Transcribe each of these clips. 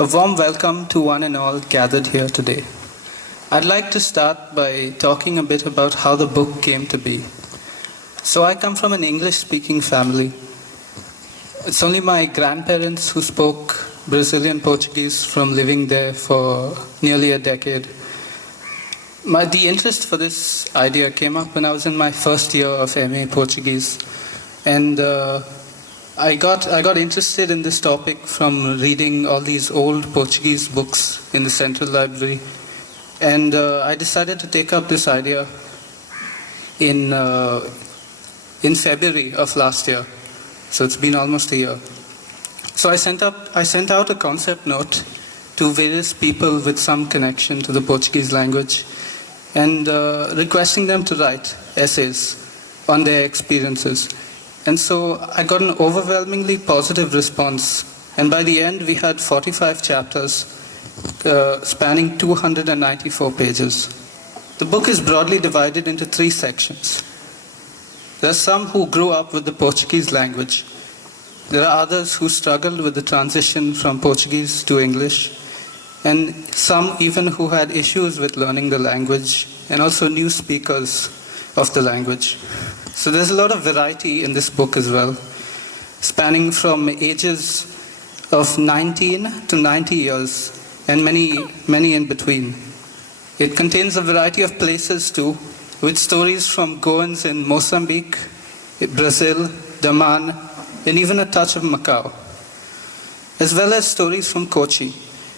A warm welcome to one and all gathered here today. I'd like to start by talking a bit about how the book came to be. So I come from an English-speaking family. It's only my grandparents who spoke Brazilian Portuguese from living there for nearly a decade. The interest for this idea came up when I was in my first year of MA Portuguese. And I got interested in this topic from reading all these old Portuguese books in the Central Library. And I decided to take up this idea in February of last year. So it's been almost a year. So I sent out a concept note to various people with some connection to the Portuguese language and requesting them to write essays on their experiences. And so I got an overwhelmingly positive response. And by the end, we had 45 chapters spanning 294 pages. The book is broadly divided into 3 sections. There are some who grew up with the Portuguese language. There are others who struggled with the transition from Portuguese to English, and some even who had issues with learning the language, and also new speakers of the language. So there's a lot of variety in this book as well, spanning from ages of 19 to 90 years, and many in between. It contains a variety of places too, with stories from Goans in Mozambique, Brazil, Daman, and even a touch of Macau, as well as stories from Kochi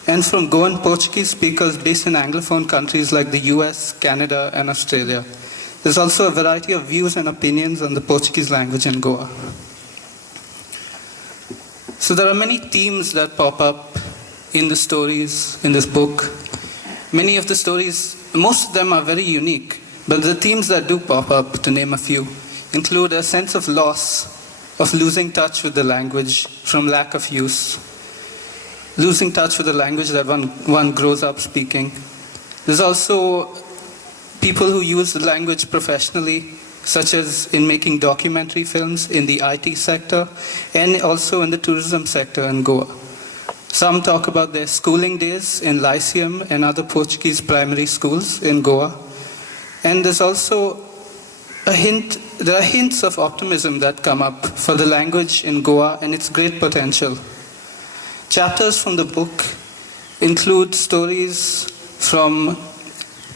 and from Goan Portuguese speakers based in Anglophone countries like the US, Canada, and Australia. There's also a variety of views and opinions on the Portuguese language in Goa. So there are many themes that pop up in the stories in this book. Many of the stories, most of them are very unique, but the themes that do pop up, to name a few, include a sense of loss, of losing touch with the language from lack of use, losing touch with the language that one grows up speaking. There's also people who use the language professionally, such as in making documentary films in the IT sector and also in the tourism sector in Goa. Some talk about their schooling days in Lyceum and other Portuguese primary schools in Goa. And there's also there are hints of optimism that come up for the language in Goa and its great potential. Chapters from the book include stories from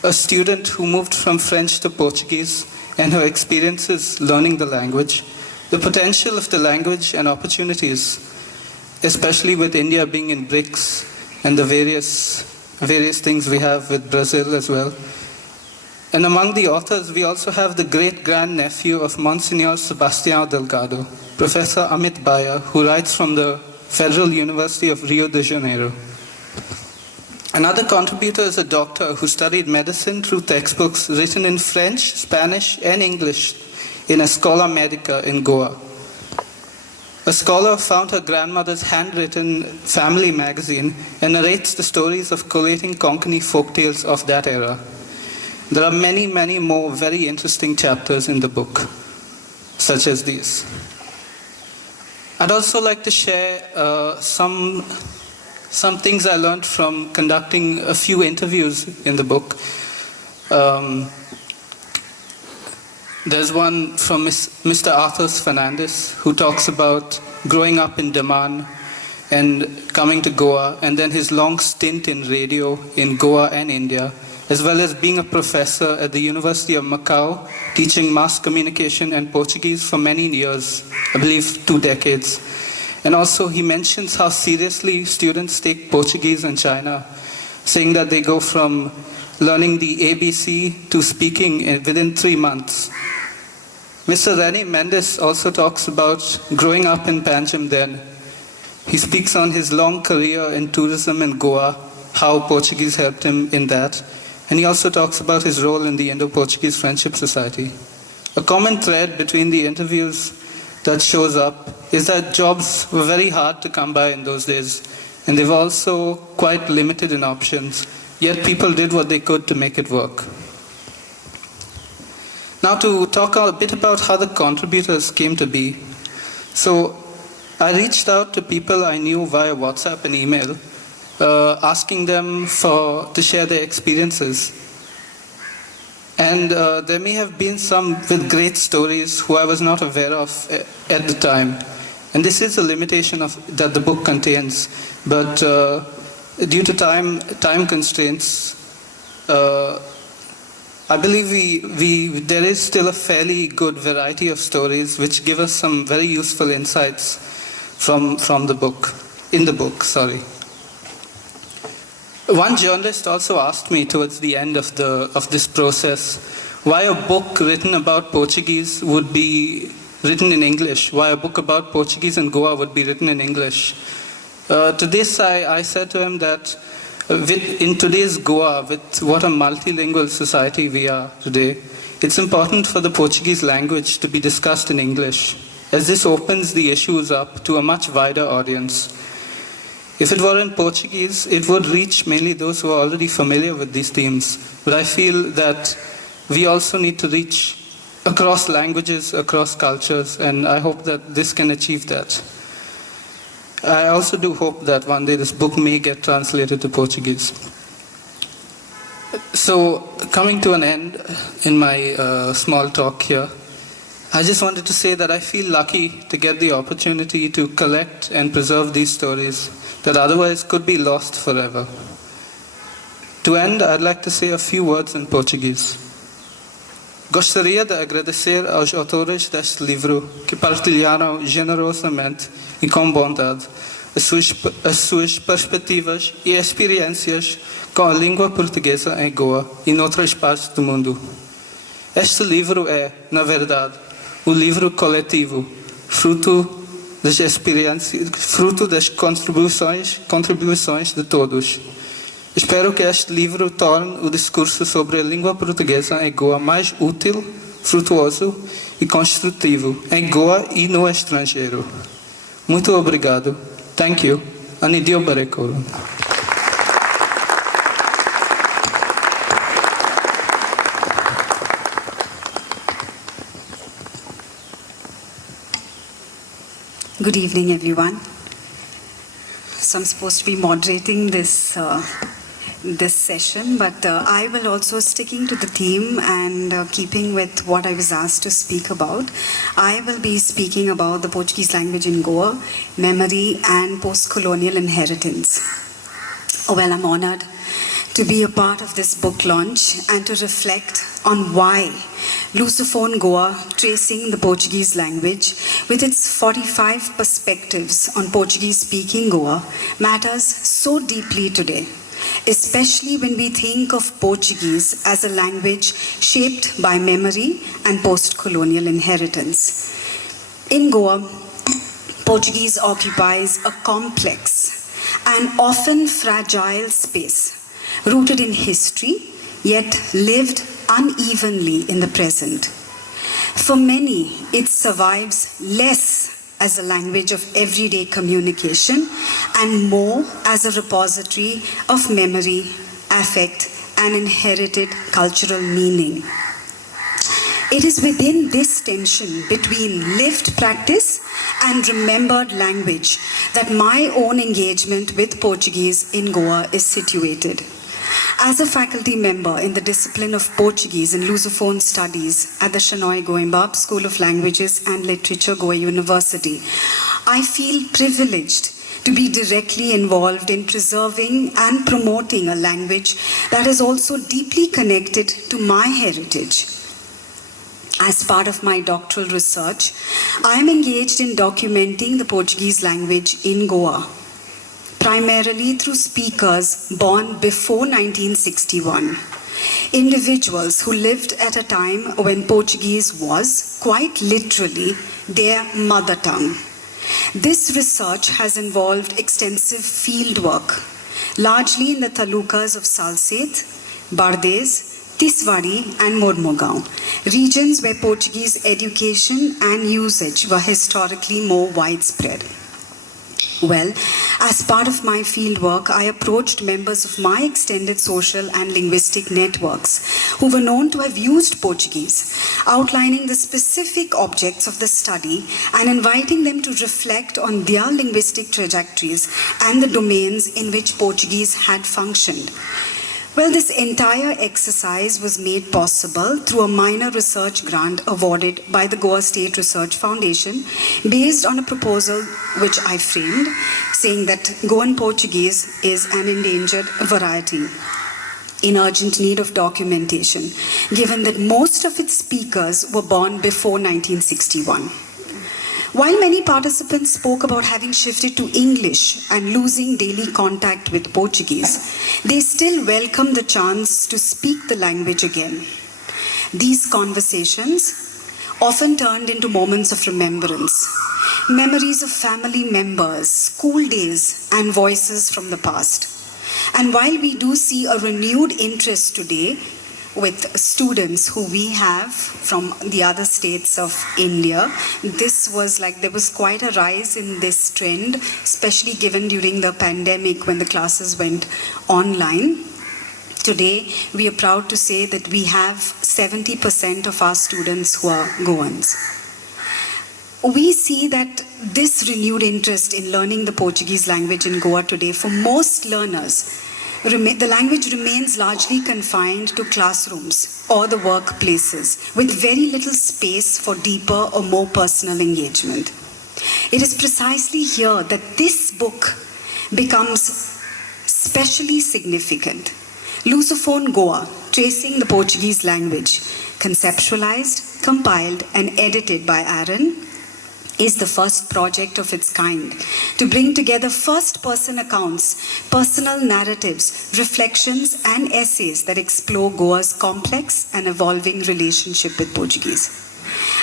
a student who moved from French to Portuguese and her experiences learning the language, the potential of the language and opportunities, especially with India being in BRICS and the various things we have with Brazil as well. And among the authors, we also have the great-grandnephew of Monsignor Sebastião Delgado, Professor Amit Baya, who writes from the Federal University of Rio de Janeiro. Another contributor is a doctor who studied medicine through textbooks written in French, Spanish, and English in Escola Medica in Goa. A scholar found her grandmother's handwritten family magazine and narrates the stories of collating Konkani folktales of that era. There are many, many more very interesting chapters in the book, such as these. I'd also like to share some things I learned from conducting a few interviews in the book. There's one from Mr. Arthur Fernandes, who talks about growing up in Daman and coming to Goa, and then his long stint in radio in Goa and India, as well as being a professor at the University of Macau, teaching mass communication and Portuguese for many years, I believe 2 decades. And also he mentions how seriously students take Portuguese in China, saying that they go from learning the ABC to speaking within 3 months. Mr. Rene Mendes also talks about growing up in Panjim then. He speaks on his long career in tourism in Goa, how Portuguese helped him in that. And he also talks about his role in the Indo-Portuguese Friendship Society. A common thread between the interviews that shows up is that jobs were very hard to come by in those days, and they were also quite limited in options, yet people did what they could to make it work. Now to talk a bit about how the contributors came to be. So I reached out to people I knew via WhatsApp and email, asking them to share their experiences. And there may have been some with great stories who I was not aware of at the time. And this is a limitation that the book contains. But due to time constraints, I believe there is still a fairly good variety of stories which give us some very useful insights from the book, in the book, sorry. One journalist also asked me towards the end of this process why a book written about Portuguese would be written in English, why a book about Portuguese in Goa would be written in English. To this I said to him that in today's Goa, with what a multilingual society we are today, it's important for the Portuguese language to be discussed in English, as this opens the issues up to a much wider audience. If it were in Portuguese, it would reach mainly those who are already familiar with these themes. But I feel that we also need to reach across languages, across cultures, and I hope that this can achieve that. I also do hope that one day this book may get translated to Portuguese. So, coming to an end in my small talk here, I just wanted to say that I feel lucky to get the opportunity to collect and preserve these stories that otherwise could be lost forever. To end, I'd like to say a few words in Portuguese. Gostaria de agradecer aos autores deste livro que partilharam generosamente e com bondade as suas perspectivas e experiências com a língua portuguesa em Goa e noutras partes do mundo. Este livro é, na verdade, um livro coletivo, fruto das experiências, fruto das contribuições de todos. Espero que este livro torne o discurso sobre a língua portuguesa em Goa mais útil, frutuoso e construtivo em Goa e no estrangeiro. Muito obrigado. Thank you. Anidio Barekoro. Good evening, everyone. So I'm supposed to be moderating this session, but I will also, sticking to the theme and keeping with what I was asked to speak about, I will be speaking about the Portuguese language in Goa, memory and post-colonial inheritance. Well, I'm honored to be a part of this book launch and to reflect on why Lusophone Goa, tracing the Portuguese language with its 45 perspectives on Portuguese-speaking Goa, matters so deeply today, especially when we think of Portuguese as a language shaped by memory and post-colonial inheritance. In Goa, Portuguese occupies a complex and often fragile space, rooted in history, yet lived unevenly in the present. For many, it survives less as a language of everyday communication and more as a repository of memory, affect, and inherited cultural meaning. It is within this tension between lived practice and remembered language that my own engagement with Portuguese in Goa is situated. As a faculty member in the discipline of Portuguese and Lusophone Studies at the Shanoy Goimbab School of Languages and Literature, Goa University, I feel privileged to be directly involved in preserving and promoting a language that is also deeply connected to my heritage. As part of my doctoral research, I am engaged in documenting the Portuguese language in Goa, primarily through speakers born before 1961, individuals who lived at a time when Portuguese was, quite literally, their mother tongue. This research has involved extensive fieldwork, largely in the talukas of Salsete, Bardez, Tiswari and Mormugao, regions where Portuguese education and usage were historically more widespread. Well, as part of my fieldwork, I approached members of my extended social and linguistic networks who were known to have used Portuguese, outlining the specific objects of the study and inviting them to reflect on their linguistic trajectories and the domains in which Portuguese had functioned. Well, this entire exercise was made possible through a minor research grant awarded by the Goa State Research Foundation based on a proposal which I framed, saying that Goan Portuguese is an endangered variety in urgent need of documentation, given that most of its speakers were born before 1961. While many participants spoke about having shifted to English and losing daily contact with Portuguese, they still welcomed the chance to speak the language again. These conversations often turned into moments of remembrance, memories of family members, school days, and voices from the past. And while we do see a renewed interest today with students who we have from the other states of India, there was quite a rise in this trend, especially given during the pandemic when the classes went online. Today, we are proud to say that we have 70% of our students who are Goans. We see that this renewed interest in learning the Portuguese language in Goa today, for most learners, the language remains largely confined to classrooms or the workplaces, with very little space for deeper or more personal engagement. It is precisely here that this book becomes especially significant. Lusophone Goa, Tracing the Portuguese Language, conceptualized, compiled, and edited by Aaron, is the first project of its kind to bring together first-person accounts, personal narratives, reflections, and essays that explore Goa's complex and evolving relationship with Portuguese.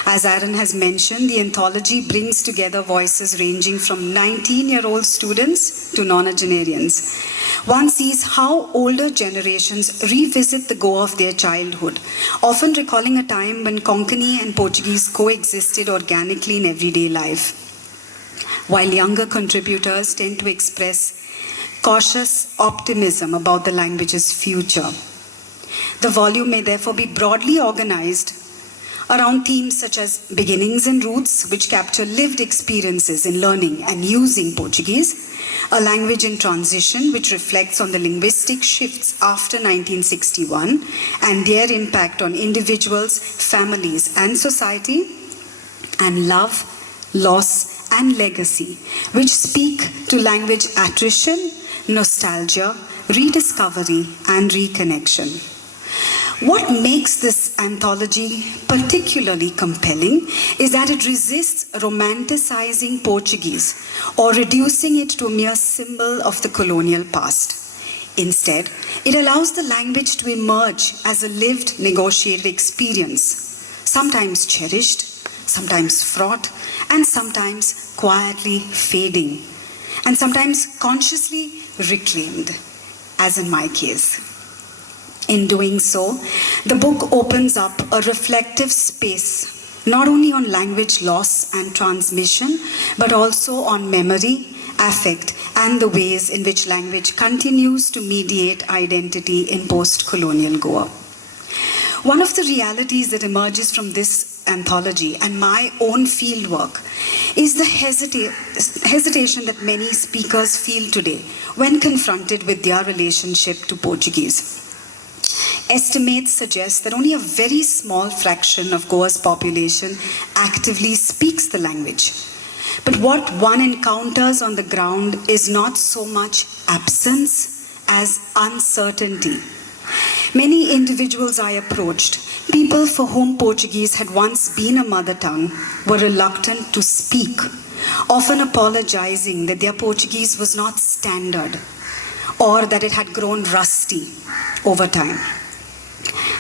As Aaron has mentioned, the anthology brings together voices ranging from 19-year-old students to nonagenarians. One sees how older generations revisit the Goa of their childhood, often recalling a time when Konkani and Portuguese coexisted organically in everyday life, while younger contributors tend to express cautious optimism about the language's future. The volume may therefore be broadly organized around themes such as beginnings and roots, which capture lived experiences in learning and using Portuguese, a language in transition, which reflects on the linguistic shifts after 1961 and their impact on individuals, families, and society, and love, loss, and legacy, which speak to language attrition, nostalgia, rediscovery, and reconnection. What makes this anthology particularly compelling is that it resists romanticizing Portuguese or reducing it to a mere symbol of the colonial past. Instead, it allows the language to emerge as a lived, negotiated experience, sometimes cherished, sometimes fraught, and sometimes quietly fading, and sometimes consciously reclaimed, as in my case. In doing so, the book opens up a reflective space, not only on language loss and transmission, but also on memory, affect, and the ways in which language continues to mediate identity in post-colonial Goa. One of the realities that emerges from this anthology and my own fieldwork is the hesitation that many speakers feel today when confronted with their relationship to Portuguese. Estimates suggest that only a very small fraction of Goa's population actively speaks the language. But what one encounters on the ground is not so much absence as uncertainty. Many individuals I approached, people for whom Portuguese had once been a mother tongue, were reluctant to speak, often apologizing that their Portuguese was not standard or that it had grown rusty over time.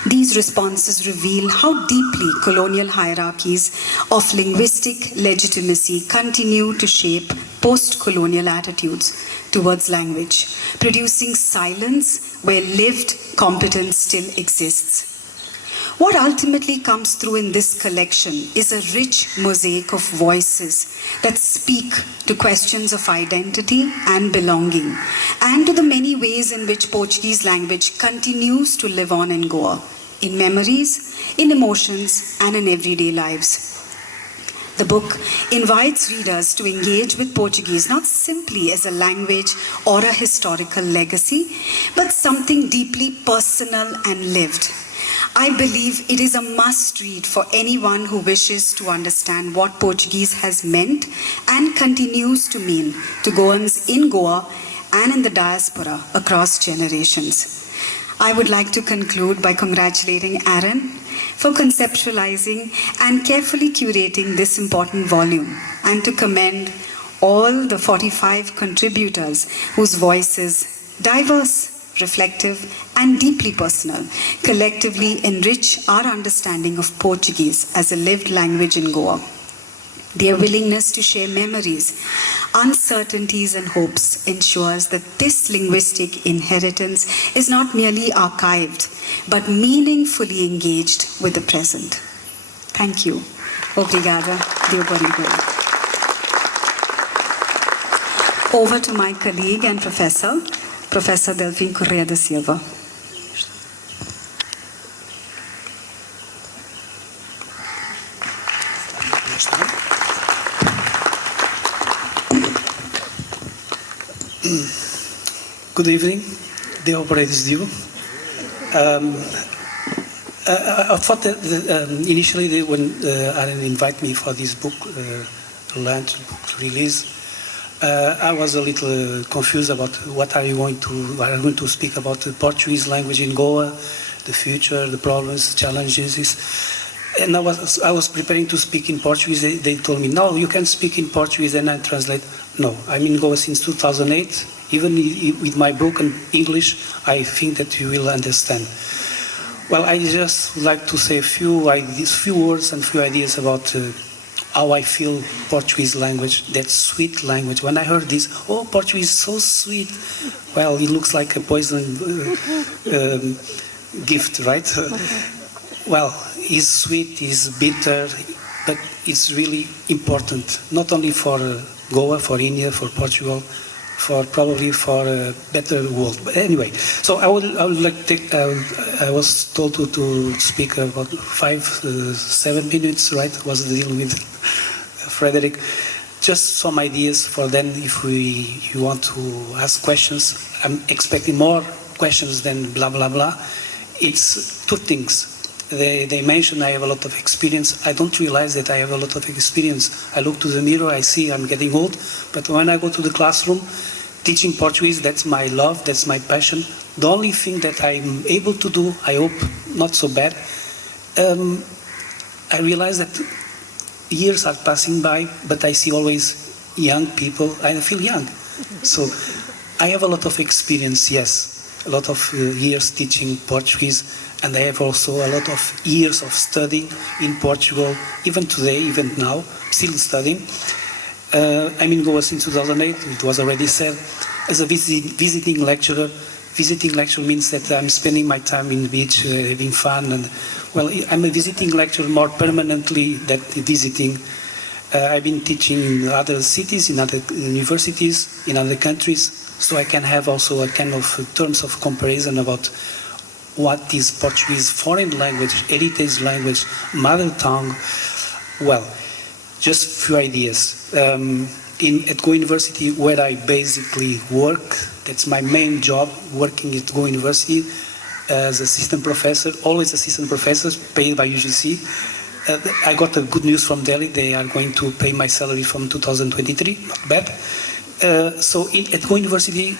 These responses reveal how deeply colonial hierarchies of linguistic legitimacy continue to shape post-colonial attitudes towards language, producing silence where lived competence still exists. What ultimately comes through in this collection is a rich mosaic of voices that speak to questions of identity and belonging, and to the many ways in which Portuguese language continues to live on in Goa, in memories, in emotions, and in everyday lives. The book invites readers to engage with Portuguese not simply as a language or a historical legacy, but something deeply personal and lived. I believe it is a must read for anyone who wishes to understand what Portuguese has meant and continues to mean to Goans in Goa and in the diaspora across generations. I would like to conclude by congratulating Aaron for conceptualizing and carefully curating this important volume, and to commend all the 45 contributors whose voices, diverse, reflective, and deeply personal, collectively enrich our understanding of Portuguese as a lived language in Goa. Their willingness to share memories, uncertainties, and hopes ensures that this linguistic inheritance is not merely archived, but meaningfully engaged with the present. Thank you. Obrigada. Deus obrigado. Over to my colleague and professor, Professor Delfim Correa da Silva. Good evening. The operator is due. I thought that initially when Aaron invited me for this book launch, book release, I was a little confused about what are you going to speak about the Portuguese language in Goa, the future, the problems, challenges. And I was preparing to speak in Portuguese. They told me, no, you can speak in Portuguese, and I translate. No, I'm in Goa since 2008. Even with my broken English, I think that you will understand. Well, I just would like to say a few words and few ideas about how I feel Portuguese language, that sweet language. When I heard this, oh, Portuguese is so sweet. Well, it looks like a poison gift, right? Well, it's sweet, it's bitter, but it's really important, not only for Goa, for India, for Portugal, probably for a better world. But anyway, so I would like to take, I was told to speak about 7 minutes, right? Was the deal with Frederick. Just some ideas for then if you want to ask questions. I'm expecting more questions than blah, blah, blah. It's two things. They mentioned I have a lot of experience. I don't realize that I have a lot of experience. I look to the mirror, I see I'm getting old, but when I go to the classroom, teaching Portuguese, that's my love, that's my passion. The only thing that I'm able to do, I hope not so bad, I realize that years are passing by, but I see always young people. I feel young. So I have a lot of experience, yes, a lot of years teaching Portuguese, and I have also a lot of years of studying in Portugal, even today, even now, still studying. I'm in Goa since 2008, it was already said, as a visiting lecturer. Visiting lecturer means that I'm spending my time in the beach, having fun, and well, I'm a visiting lecturer more permanently than visiting. I've been teaching in other cities, in other universities, in other countries, so I can have also a kind of terms of comparison about what is Portuguese foreign language, heritage language, mother tongue. Well, just a few ideas. At Go University, where I basically work, that's my main job, working at Go University as assistant professor, always assistant professors, paid by UGC. I got the good news from Delhi. They are going to pay my salary from 2023, not bad. So at Go University,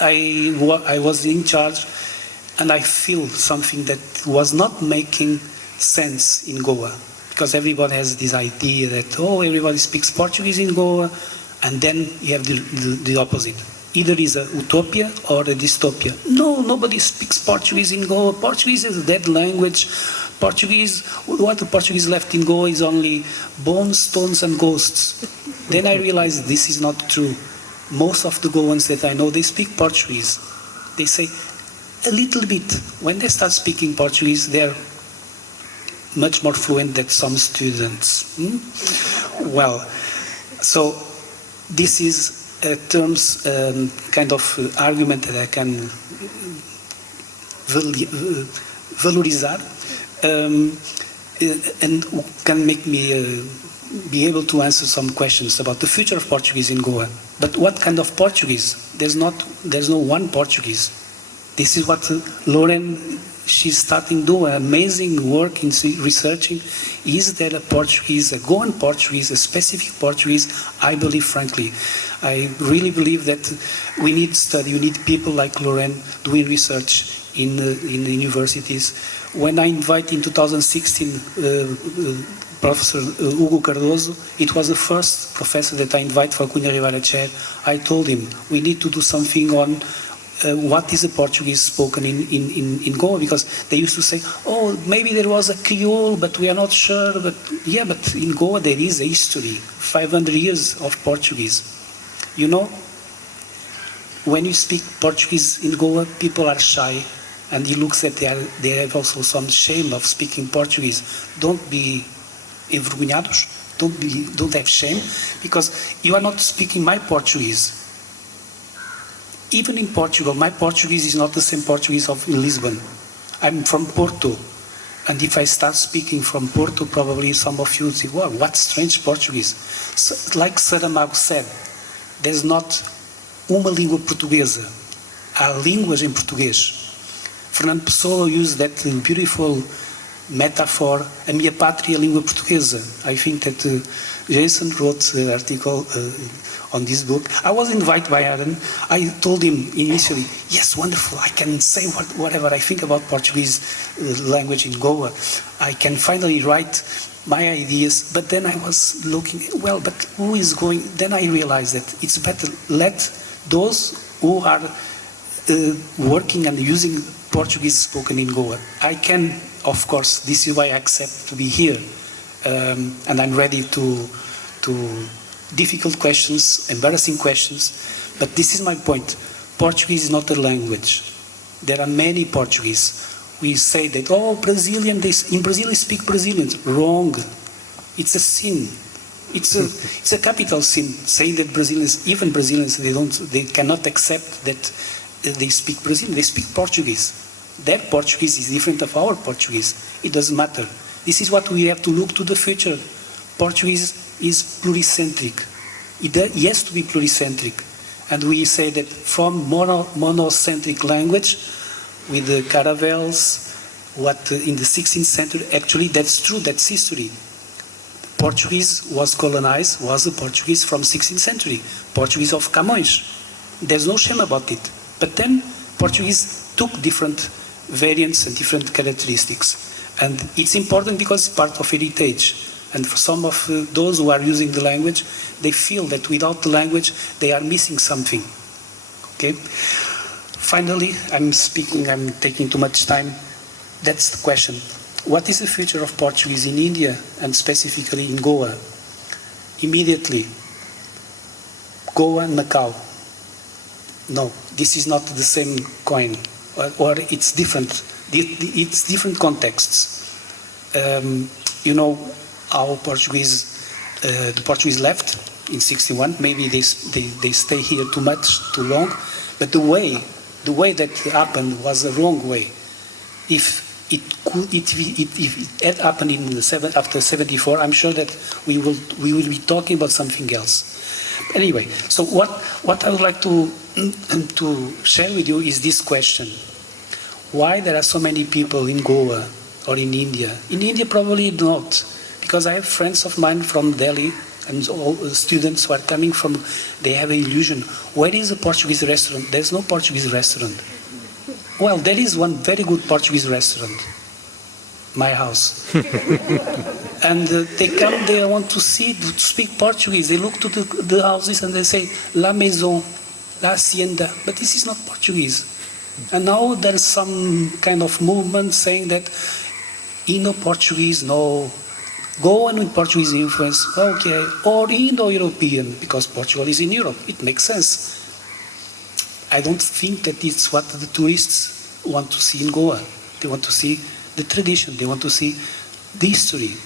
I was in charge, and I feel something that was not making sense in Goa. Because everybody has this idea that, oh, everybody speaks Portuguese in Goa, and then you have the opposite. Either is a utopia or a dystopia. No, nobody speaks Portuguese in Goa. Portuguese is a dead language. Portuguese, what the Portuguese left in Goa is only bones, stones, and ghosts. Then I realized this is not true. Most of the Goans that I know, they speak Portuguese. They say a little bit. When they start speaking Portuguese, they're much more fluent than some students. Well, so this is a terms kind of argument that I can valorizar and can make me be able to answer some questions about the future of Portuguese in Goa. But what kind of Portuguese? There's no one Portuguese. This is what Lauren, she's starting to do amazing work in researching. Is there a Portuguese, a Goan Portuguese, a specific Portuguese? I believe, frankly, I really believe that we need study. We need people like Lauren doing research in the universities. When I invite in 2016 Professor Hugo Cardoso, it was the first professor that I invite for Cunha Rivera Chair. I told him we need to do something on what is a Portuguese spoken in Goa, because they used to say, oh, maybe there was a Creole, but we are not sure. But yeah, but in Goa there is a history, 500 years of Portuguese. You know, when you speak Portuguese in Goa, people are shy, and he looks at they have also some shame of speaking Portuguese. Don't be envergonhados, don't have shame, because you are not speaking my Portuguese. Even in Portugal, my Portuguese is not the same Portuguese of Lisbon. I'm from Porto, and if I start speaking from Porto, probably some of you will say, wow, what strange Portuguese. So, like Saramago said, there's not uma língua portuguesa, há línguas em português. Fernando Pessoa used that beautiful metaphor, a minha pátria língua portuguesa. I think that Jason wrote an article on this book. I was invited by Aaron. I told him initially, yes, wonderful, I can say whatever I think about Portuguese language in Goa. I can finally write my ideas. But then I was looking, well, but who is going? Then I realized that it's better let those who are working and using Portuguese spoken in Goa. I can, of course, this is why I accept to be here, and I'm ready to difficult questions, embarrassing questions, but this is my point. Portuguese is not a language. There are many Portuguese. We say that, oh, Brazilian, in Brazil they speak Brazilian. Wrong. It's a sin. It's a capital sin saying that Brazilians, even Brazilians, they cannot accept that they speak Brazilian. They speak Portuguese. Their Portuguese is different of our Portuguese. It doesn't matter. This is what we have to look to the future. Portuguese is pluricentric. It has to be pluricentric. And we say that from monocentric language, with the caravels, what in the 16th century, actually that's true, that's history. Portuguese was colonized, was the Portuguese from 16th century, Portuguese of Camões. There's no shame about it. But then Portuguese took different variants and different characteristics. And it's important because it's part of heritage. And for some of those who are using the language, they feel that without the language, they are missing something. Okay? Finally, I'm taking too much time. That's the question. What is the future of Portuguese in India and specifically in Goa? Immediately, Goa and Macau. No, this is not the same coin, or it's different. It's different contexts. You know how the Portuguese left in '61. Maybe they stay here too long, but the way that happened was the wrong way. If it had happened after '74, I'm sure that we will be talking about something else. Anyway, so what I would like to share with you is this question: why there are so many people in Goa or in India? In India, probably not, because I have friends of mine from Delhi and all students who are coming from. They have an illusion. Where is a Portuguese restaurant? There's no Portuguese restaurant. Well, there is one very good Portuguese restaurant. My house. And they come, they want to speak Portuguese. They look to the houses and they say, La Maison, La Hacienda. But this is not Portuguese. And now there's some kind of movement saying that Indo-Portuguese, no. Goan with Portuguese influence, okay. Or Indo-European, because Portugal is in Europe. It makes sense. I don't think that it's what the tourists want to see in Goa. They want to see the tradition. They want to see the history,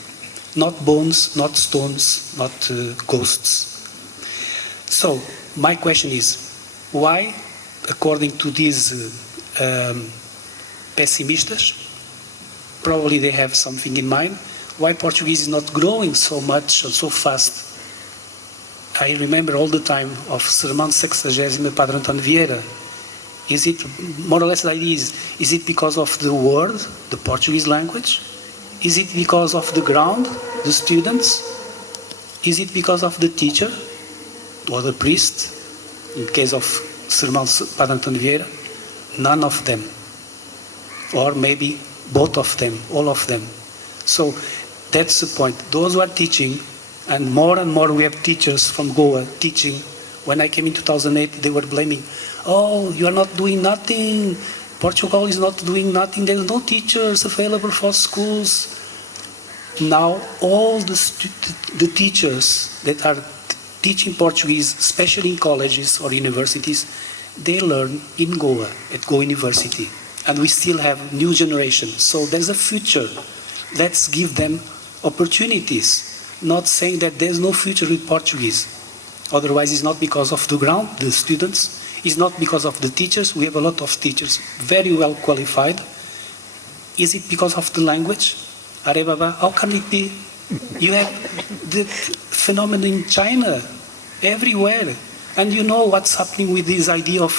not bones, not stones, not ghosts. So, my question is, why, according to these pessimistas, probably they have something in mind, why Portuguese is not growing so much or so fast? I remember all the time of Sermão 60 Padre António Vieira. Is it, more or less the idea is it because of the word, the Portuguese language? Is it because of the ground, the students? Is it because of the teacher or the priest? In case of Sermão Padre António Vieira, none of them. Or maybe both of them, all of them. So that's the point. Those who are teaching, and more we have teachers from Goa teaching. When I came in 2008, they were blaming, oh, you are not doing nothing. Portugal is not doing nothing. There's no teachers available for schools. Now all the teachers that are teaching Portuguese, especially in colleges or universities, they learn in Goa, at Goa University. And we still have new generation. So there's a future. Let's give them opportunities. Not saying that there's no future with Portuguese. Otherwise, it's not because of the ground, the students. It's not because of the teachers. We have a lot of teachers, very well qualified. Is it because of the language? Are Baba, how can it be? You have the phenomenon in China, everywhere. And you know what's happening with this idea of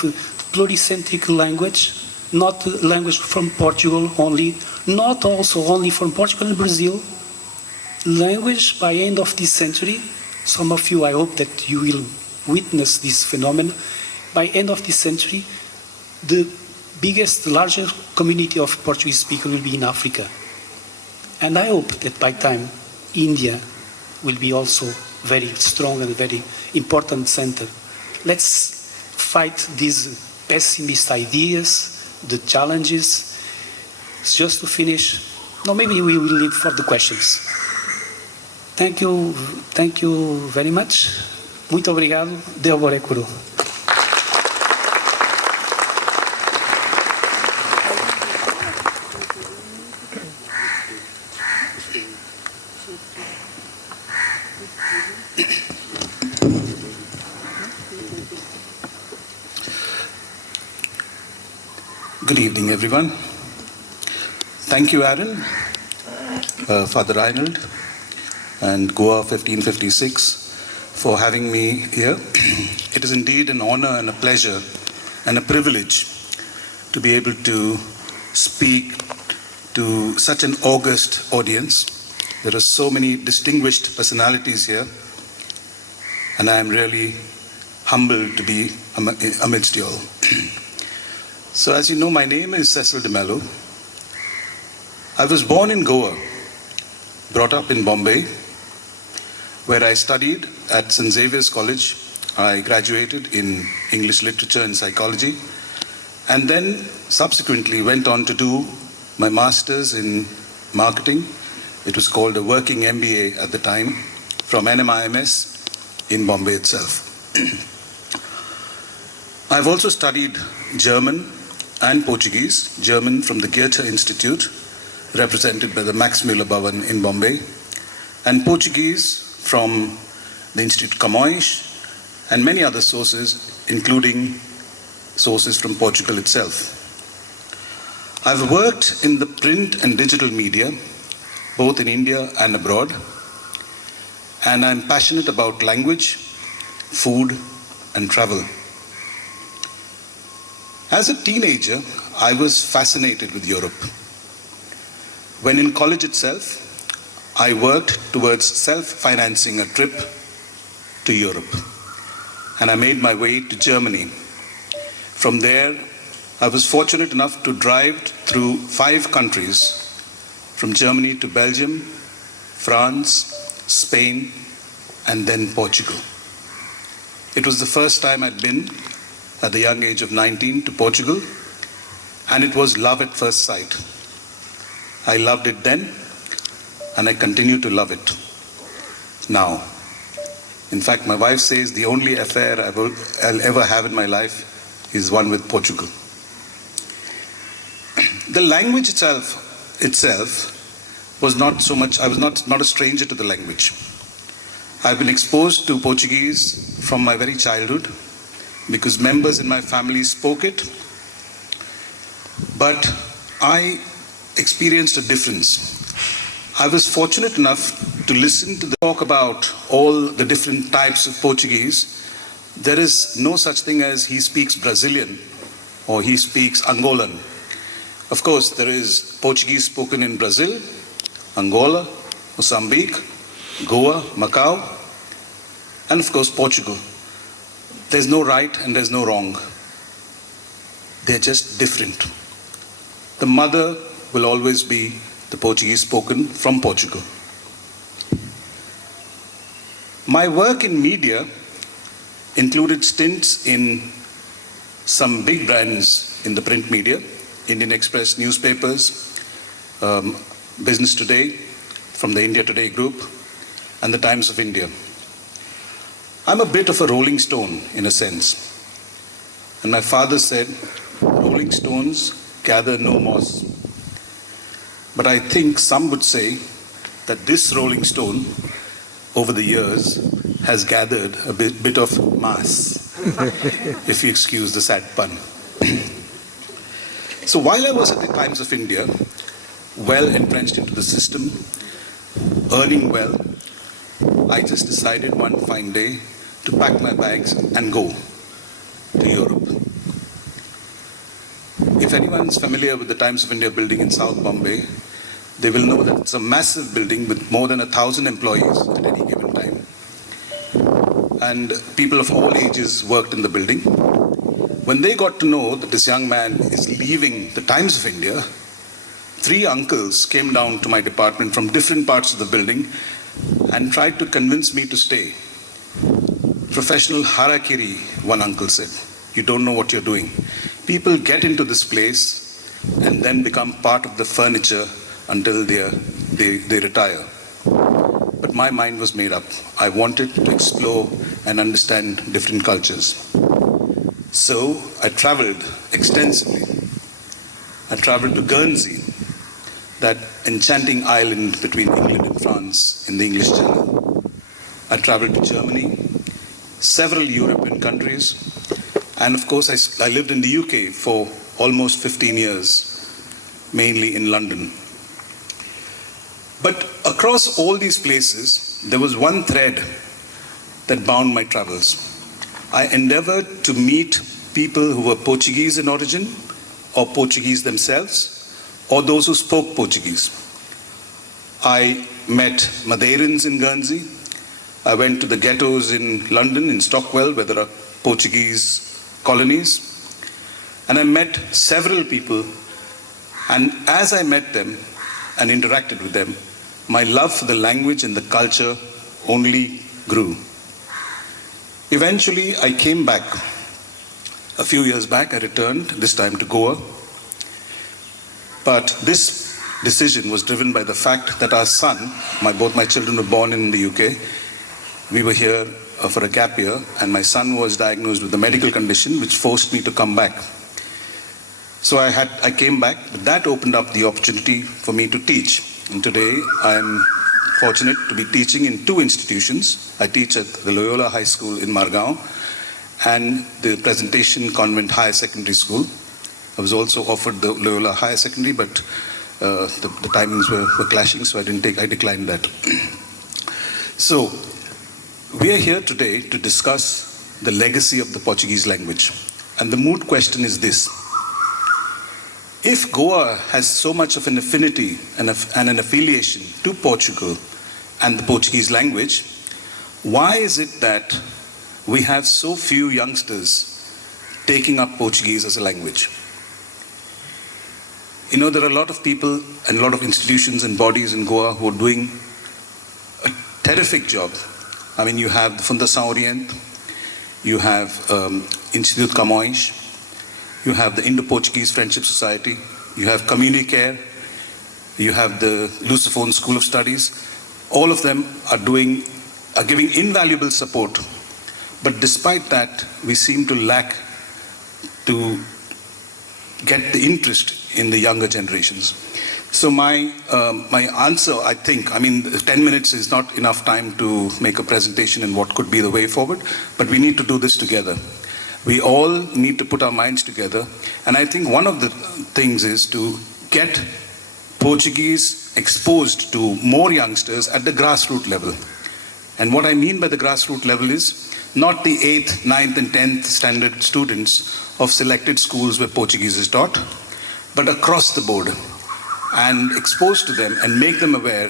pluricentric language? Not language from Portugal only, not also only from Portugal and Brazil. Language by end of this century, some of you, I hope that you will witness this phenomenon. By end of this century, the biggest, largest community of Portuguese speakers will be in Africa. And I hope that by time, India will be also very strong and very important center. Let's fight these pessimist ideas, the challenges. Just to finish, no, maybe we will leave for the questions. Thank you very much. Muito obrigado. Deobore Kuru. Good evening, everyone. Thank you, Aaron, Father Reinhold, and Goa 1556 for having me here. It is indeed an honor and a pleasure and a privilege to be able to speak to such an august audience. There are so many distinguished personalities here, and I am really humbled to be amidst you all. So as you know, my name is Cecil de Mello. I was born in Goa, brought up in Bombay, where I studied at St. Xavier's College. I graduated in English Literature and Psychology, and then subsequently went on to do my master's in marketing. It was called a working MBA at the time, from NMIMS in Bombay itself. I've also studied German and Portuguese, German from the Goethe Institute, represented by the Max Müller Bhavan in Bombay, and Portuguese from the Institute Camões and many other sources, including sources from Portugal itself. I've worked in the print and digital media, both in India and abroad, and I'm passionate about language, food, and travel. As a teenager, I was fascinated with Europe. When in college itself, I worked towards self-financing a trip to Europe, and I made my way to Germany. From there, I was fortunate enough to drive through 5 countries, from Germany to Belgium, France, Spain, and then Portugal. It was the first time I'd been at the young age of 19 to Portugal, and it was love at first sight. I loved it then, and I continue to love it now. In fact, my wife says the only affair I'll ever have in my life is one with Portugal. The language itself was not so much, I was not a stranger to the language. I've been exposed to Portuguese from my very childhood because members in my family spoke it. But I experienced a difference. I was fortunate enough to listen to the talk about all the different types of Portuguese. There is no such thing as he speaks Brazilian or he speaks Angolan. Of course, there is Portuguese spoken in Brazil, Angola, Mozambique, Goa, Macau, and of course Portugal. There's no right and there's no wrong. They're just different. The mother will always be the Portuguese spoken from Portugal. My work in media included stints in some big brands in the print media, Indian Express newspapers, Business Today from the India Today group, and the Times of India. I'm a bit of a rolling stone in a sense. And my father said, rolling stones gather no moss. But I think some would say that this rolling stone over the years has gathered a bit of mass, if you excuse the sad pun. So while I was at the Times of India, well entrenched into the system, earning well, I just decided one fine day to pack my bags and go to Europe. If anyone's familiar with the Times of India building in South Bombay, they will know that it's a massive building with more than 1,000 employees at any given time. And people of all ages worked in the building. When they got to know that this young man is leaving the Times of India, 3 uncles came down to my department from different parts of the building and tried to convince me to stay. Professional harakiri, one uncle said. You don't know what you're doing. People get into this place and then become part of the furniture until they retire. But my mind was made up. I wanted to explore and understand different cultures. So I traveled extensively. I traveled to Guernsey, that enchanting island between England and France in the English Channel. I traveled to Germany, several European countries, and of course I lived in the UK for almost 15 years, mainly in London. But across all these places, there was one thread that bound my travels. I endeavored to meet people who were Portuguese in origin, or Portuguese themselves, or those who spoke Portuguese. I met Madeirans in Guernsey. I went to the ghettos in London, in Stockwell, where there are Portuguese colonies. And I met several people. And as I met them and interacted with them, my love for the language and the culture only grew. Eventually, I came back. A few years back, I returned, this time to Goa. But this decision was driven by the fact that our son, both my children were born in the UK. We were here for a gap year, and my son was diagnosed with a medical condition which forced me to come back. So I came back, but that opened up the opportunity for me to teach. And today I am fortunate to be teaching in 2 institutions. I teach at the Loyola High School in Margao and the Presentation Convent Higher Secondary School. I was also offered the Loyola Higher Secondary, but the timings were clashing, so I declined that. So we are here today to discuss the legacy of the Portuguese language. And the moot question is this. If Goa has so much of an affinity and an affiliation to Portugal and the Portuguese language, why is it that we have so few youngsters taking up Portuguese as a language? You know, there are a lot of people and a lot of institutions and bodies in Goa who are doing a terrific job. I mean, you have the Fundação Oriente, you have Instituto Camões, you have the Indo-Portuguese Friendship Society, you have Communicare, you have the Lusophone School of Studies. All of them are giving invaluable support. But despite that, we seem to lack to get the interest in the younger generations. So my answer, I think, I mean, 10 minutes is not enough time to make a presentation in what could be the way forward, but we need to do this together. We all need to put our minds together, and I think one of the things is to get Portuguese exposed to more youngsters at the grassroots level. And what I mean by the grassroots level is not the 8th, 9th and 10th standard students of selected schools where Portuguese is taught, but across the board, and expose to them and make them aware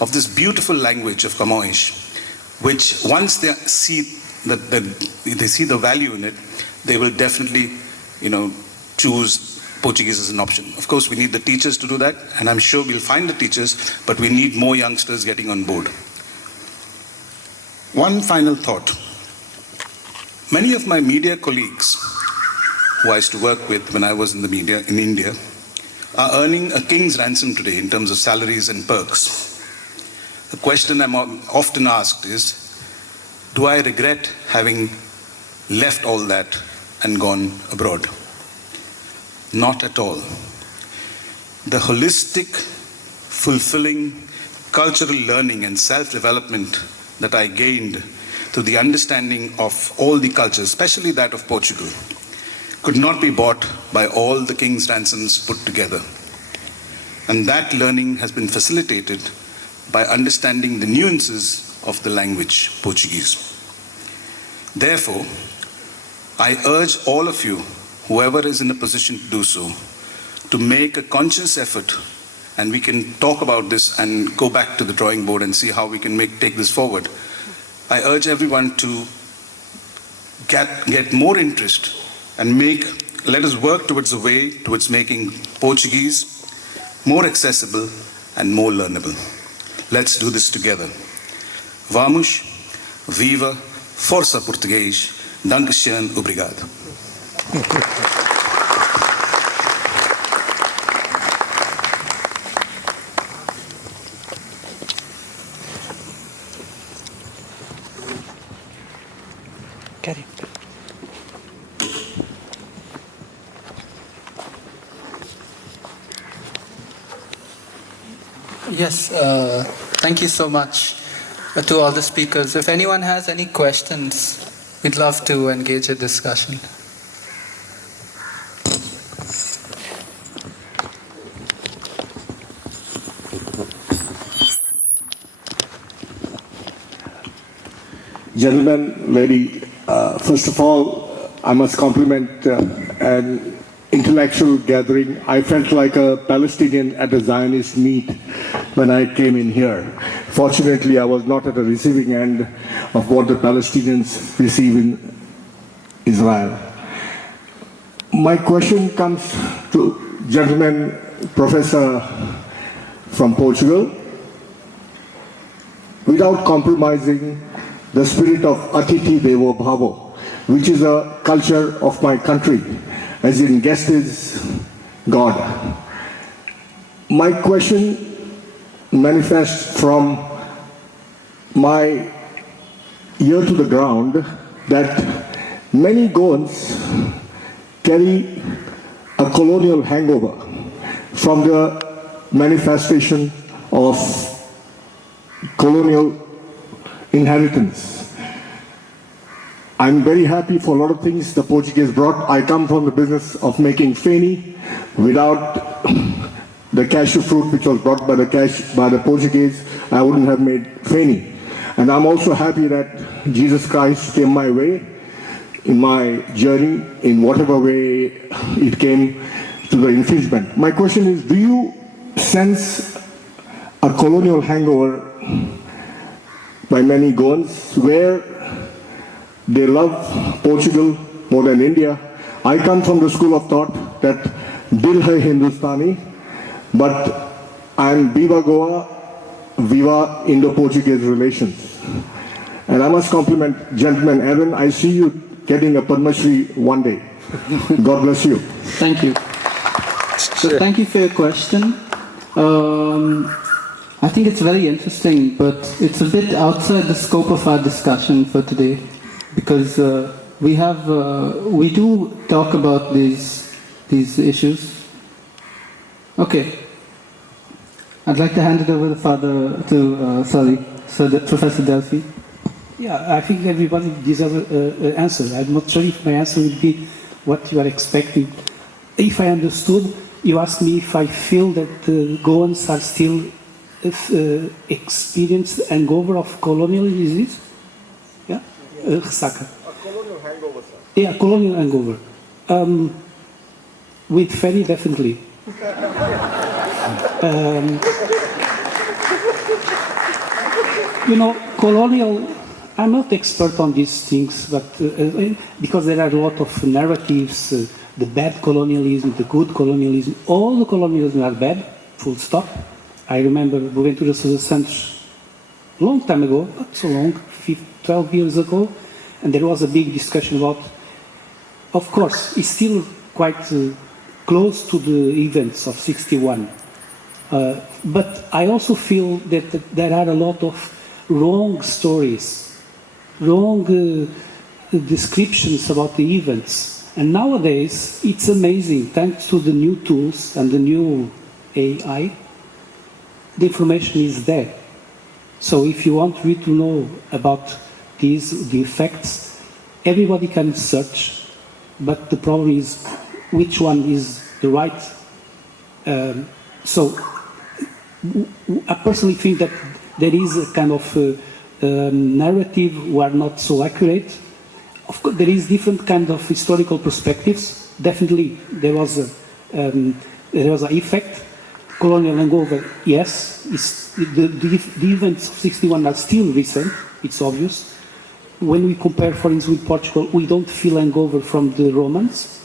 of this beautiful language of Camões, which once they see the value in it, they will definitely, choose Portuguese as an option. Of course, we need the teachers to do that, and I'm sure we'll find the teachers, but we need more youngsters getting on board. One final thought. Many of my media colleagues, who I used to work with when I was in the media in India, are earning a king's ransom today in terms of salaries and perks. The question I'm often asked is, do I regret having left all that and gone abroad? Not at all. The holistic, fulfilling cultural learning and self-development that I gained through the understanding of all the cultures, especially that of Portugal, could not be bought by all the king's ransoms put together. And that learning has been facilitated by understanding the nuances of the language Portuguese. Therefore, I urge all of you, whoever is in a position to do so, to make a conscious effort, and we can talk about this and go back to the drawing board and see how we can take this forward. I urge everyone to get more interest and let us work towards a way towards making Portuguese more accessible and more learnable. Let's do this together. Vamos, viva, força português, dankeschön, obrigado. Yes, thank you so much to all the speakers. If anyone has any questions, we'd love to engage a discussion. Gentlemen, lady, first of all, I must compliment an intellectual gathering. I felt like a Palestinian at a Zionist meet when I came in here. Fortunately, I was not at the receiving end of what the Palestinians receive in Israel. My question comes to gentleman professor from Portugal. Without compromising the spirit of Atiti Devo Bhavo, which is a culture of my country, as in guest is God. My question manifests from my ear to the ground that many Goans carry a colonial hangover from the manifestation of colonial inheritance. I'm very happy for a lot of things the Portuguese brought. I come from the business of making feni. Without the cashew fruit which was brought by the Portuguese, I wouldn't have made feni. And I'm also happy that Jesus Christ came my way in my journey, in whatever way it came to the infringement. My question is, do you sense a colonial hangover by many Goans where they love Portugal more than India? I come from the school of thought that Dil hai Hindustani, but I'm Viva Goa, Viva Indo-Portuguese relations. And I must compliment gentleman Aaron. I see you getting a Padma Shri one day. God bless you. Thank you. So thank you for your question. I think it's very interesting, but it's a bit outside the scope of our discussion for today, because we do talk about these these issues? Okay. I'd like to hand it over to Professor Delphi. Yeah, I think everybody deserves an answer. I'm not sure if my answer would be what you are expecting. If I understood, you asked me if I feel that the Goans are still experienced hangover of colonialism, is it? Yeah? Ressaca. A colonial hangover, sir. Yeah, colonial hangover. With Fanny, definitely. Colonial, I'm not expert on these things, but because there are a lot of narratives, the bad colonialism, the good colonialism, all the colonialism are bad, full stop. I remember Boaventura Sousa Santos a long time ago, not so long, 12 years ago, and there was a big discussion about, of course, it's still quite close to the events of 61. But I also feel that there are a lot of wrong stories, wrong descriptions about the events. And nowadays, it's amazing, thanks to the new tools and the new AI, the information is there. So if you want really to know about the effects, everybody can search, but the problem is which one is the right. So I personally think that there is a kind of narrative who are not so accurate. Of course, there is different kind of historical perspectives. Definitely, there was an effect. Colonial hangover, yes. The events of 61 are still recent. It's obvious. When we compare, for instance, with Portugal, we don't feel hangover from the Romans,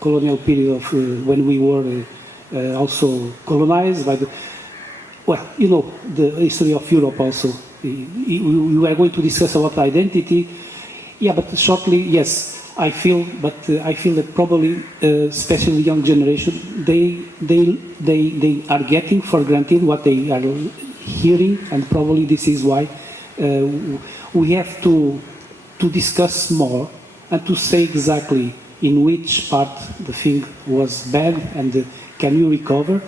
colonial period of when we were also colonized by the. Well, the history of Europe also. We are going to discuss about identity. Yeah, but shortly, yes, I feel that probably, especially the young generation, they are getting for granted what they are hearing, and probably this is why we have to discuss more and to say exactly in which part the thing was bad and can you recover.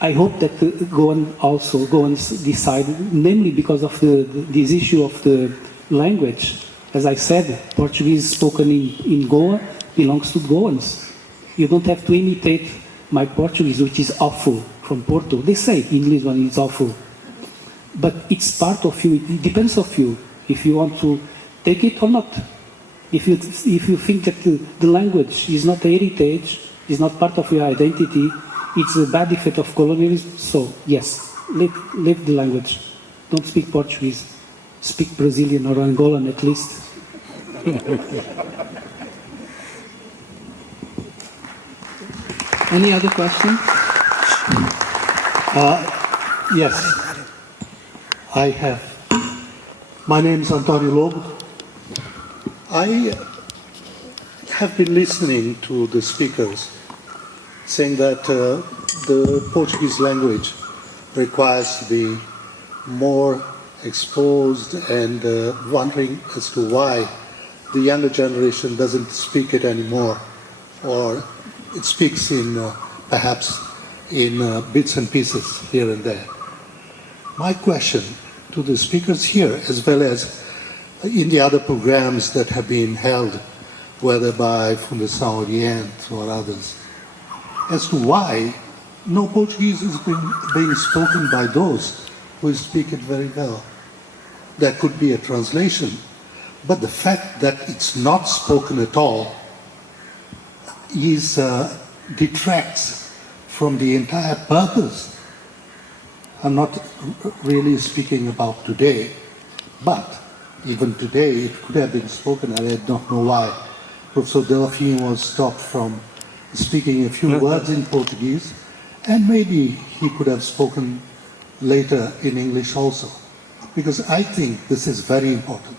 I hope that Goans decide, namely because of this issue of the language. As I said, Portuguese spoken in Goa belongs to Goans. You don't have to imitate my Portuguese, which is awful, from Porto. They say English one is awful. But it's part of you. It depends on you if you want to take it or not. If you think that the language is not a heritage, is not part of your identity, it's a bad effect of colonialism. So yes, live the language. Don't speak Portuguese. Speak Brazilian or Angolan at least. Any other questions? Yes, I have. My name is Antonio Lobo. I have been listening to the speakers saying that the Portuguese language requires to be more exposed and wondering as to why the younger generation doesn't speak it anymore, or it speaks perhaps in bits and pieces here and there. My question to the speakers here, as well as in the other programs that have been held, whether by Fundação Oriente or others, as to why no Portuguese is being spoken by those who speak it very well. There could be a translation, but the fact that it's not spoken at all detracts from the entire purpose. I'm not really speaking about today, but even today it could have been spoken. I don't know why Professor Delphine was stopped from speaking a few words in Portuguese, and maybe he could have spoken later in English also, because I think this is very important.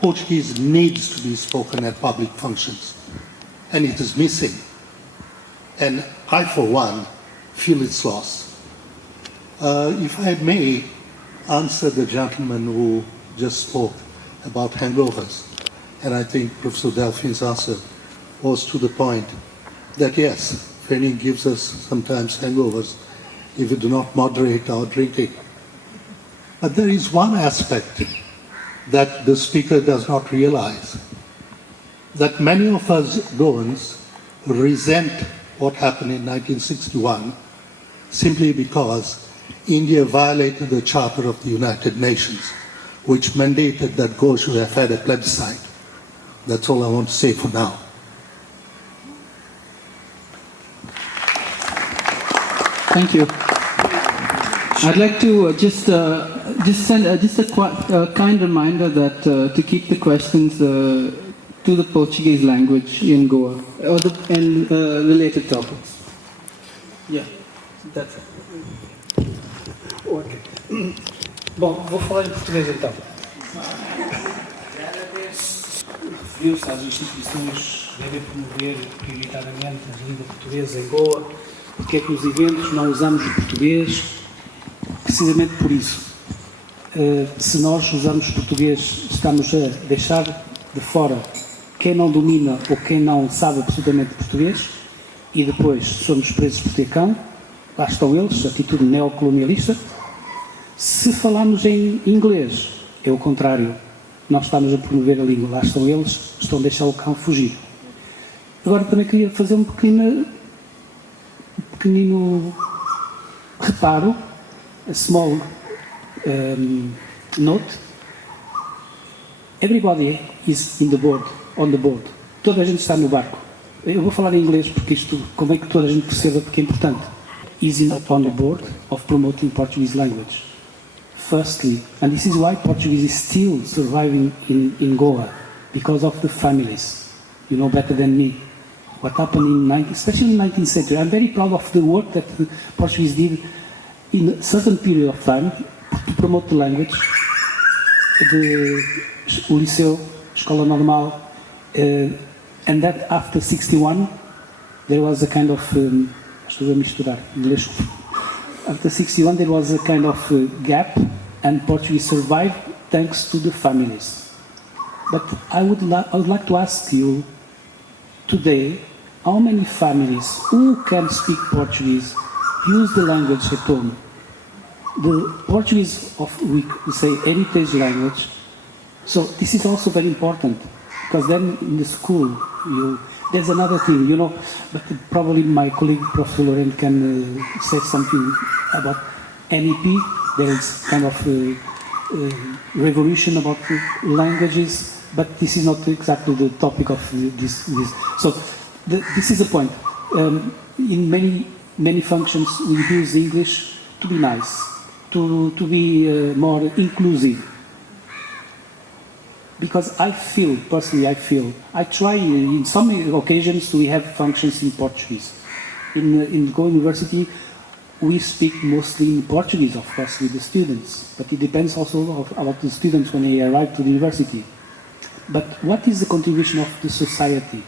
Portuguese needs to be spoken at public functions, and it is missing. And I, for one, feel its loss. If I may answer the gentleman who just spoke about hangovers, and I think Professor Delphine's answer was to the point. that yes, Feni gives us sometimes hangovers if we do not moderate our drinking. But there is one aspect that the speaker does not realize, that many of us Goans resent what happened in 1961 simply because India violated the Charter of the United Nations, which mandated that Goa should have had a plebiscite. That's all I want to say for now. Thank you. I'd like to just send just a kind reminder that to keep the questions to the Portuguese language in Goa and related topics. Yeah, that's it. Ok. Bom, vou falar em português então. Referiu-se às instituições que devem promover prioritariamente a língua portuguesa em Goa. Porque é que nos eventos não usamos o português? Precisamente por isso. Se nós usamos português, estamos a deixar de fora quem não domina ou quem não sabe absolutamente português, e depois somos presos por ter cão. Lá estão eles, atitude neocolonialista. Se falarmos em inglês, é o contrário. Nós estamos a promover a língua. Lá estão eles, estão a deixar o cão fugir. Agora também queria fazer um pequenino reparo, a small note. Everybody is on the board. Toda a gente está no barco. Eu vou falar em inglês porque isto convém que toda a gente perceba porque é importante. Is on the board of promoting Portuguese language. Firstly, and this is why Portuguese is still surviving in Goa, because of the families. You know better than me what happened especially in the 19th century. I'm very proud of the work that the Portuguese did in a certain period of time to promote the language. O liceu, escola normal, and that after 61 there was a kind of estou a misturar inglês. After 61 there was a kind of gap, and Portuguese survived thanks to the families. But I would like to ask you today, how many families who can speak Portuguese use the language at home? The Portuguese of, we say, heritage language. So this is also very important, because then in the school, there's another thing, you know, but probably my colleague Professor Laurent can say something about NEP. There is kind of a revolution about languages, but this is not exactly the topic of this. So this is the point. In many functions, we use English to be nice, to be more inclusive. Because personally I try in some occasions we have functions in Portuguese. In Goa University, we speak mostly in Portuguese, of course, with the students, but it depends also about the students when they arrive to the university. But what is the contribution of the society?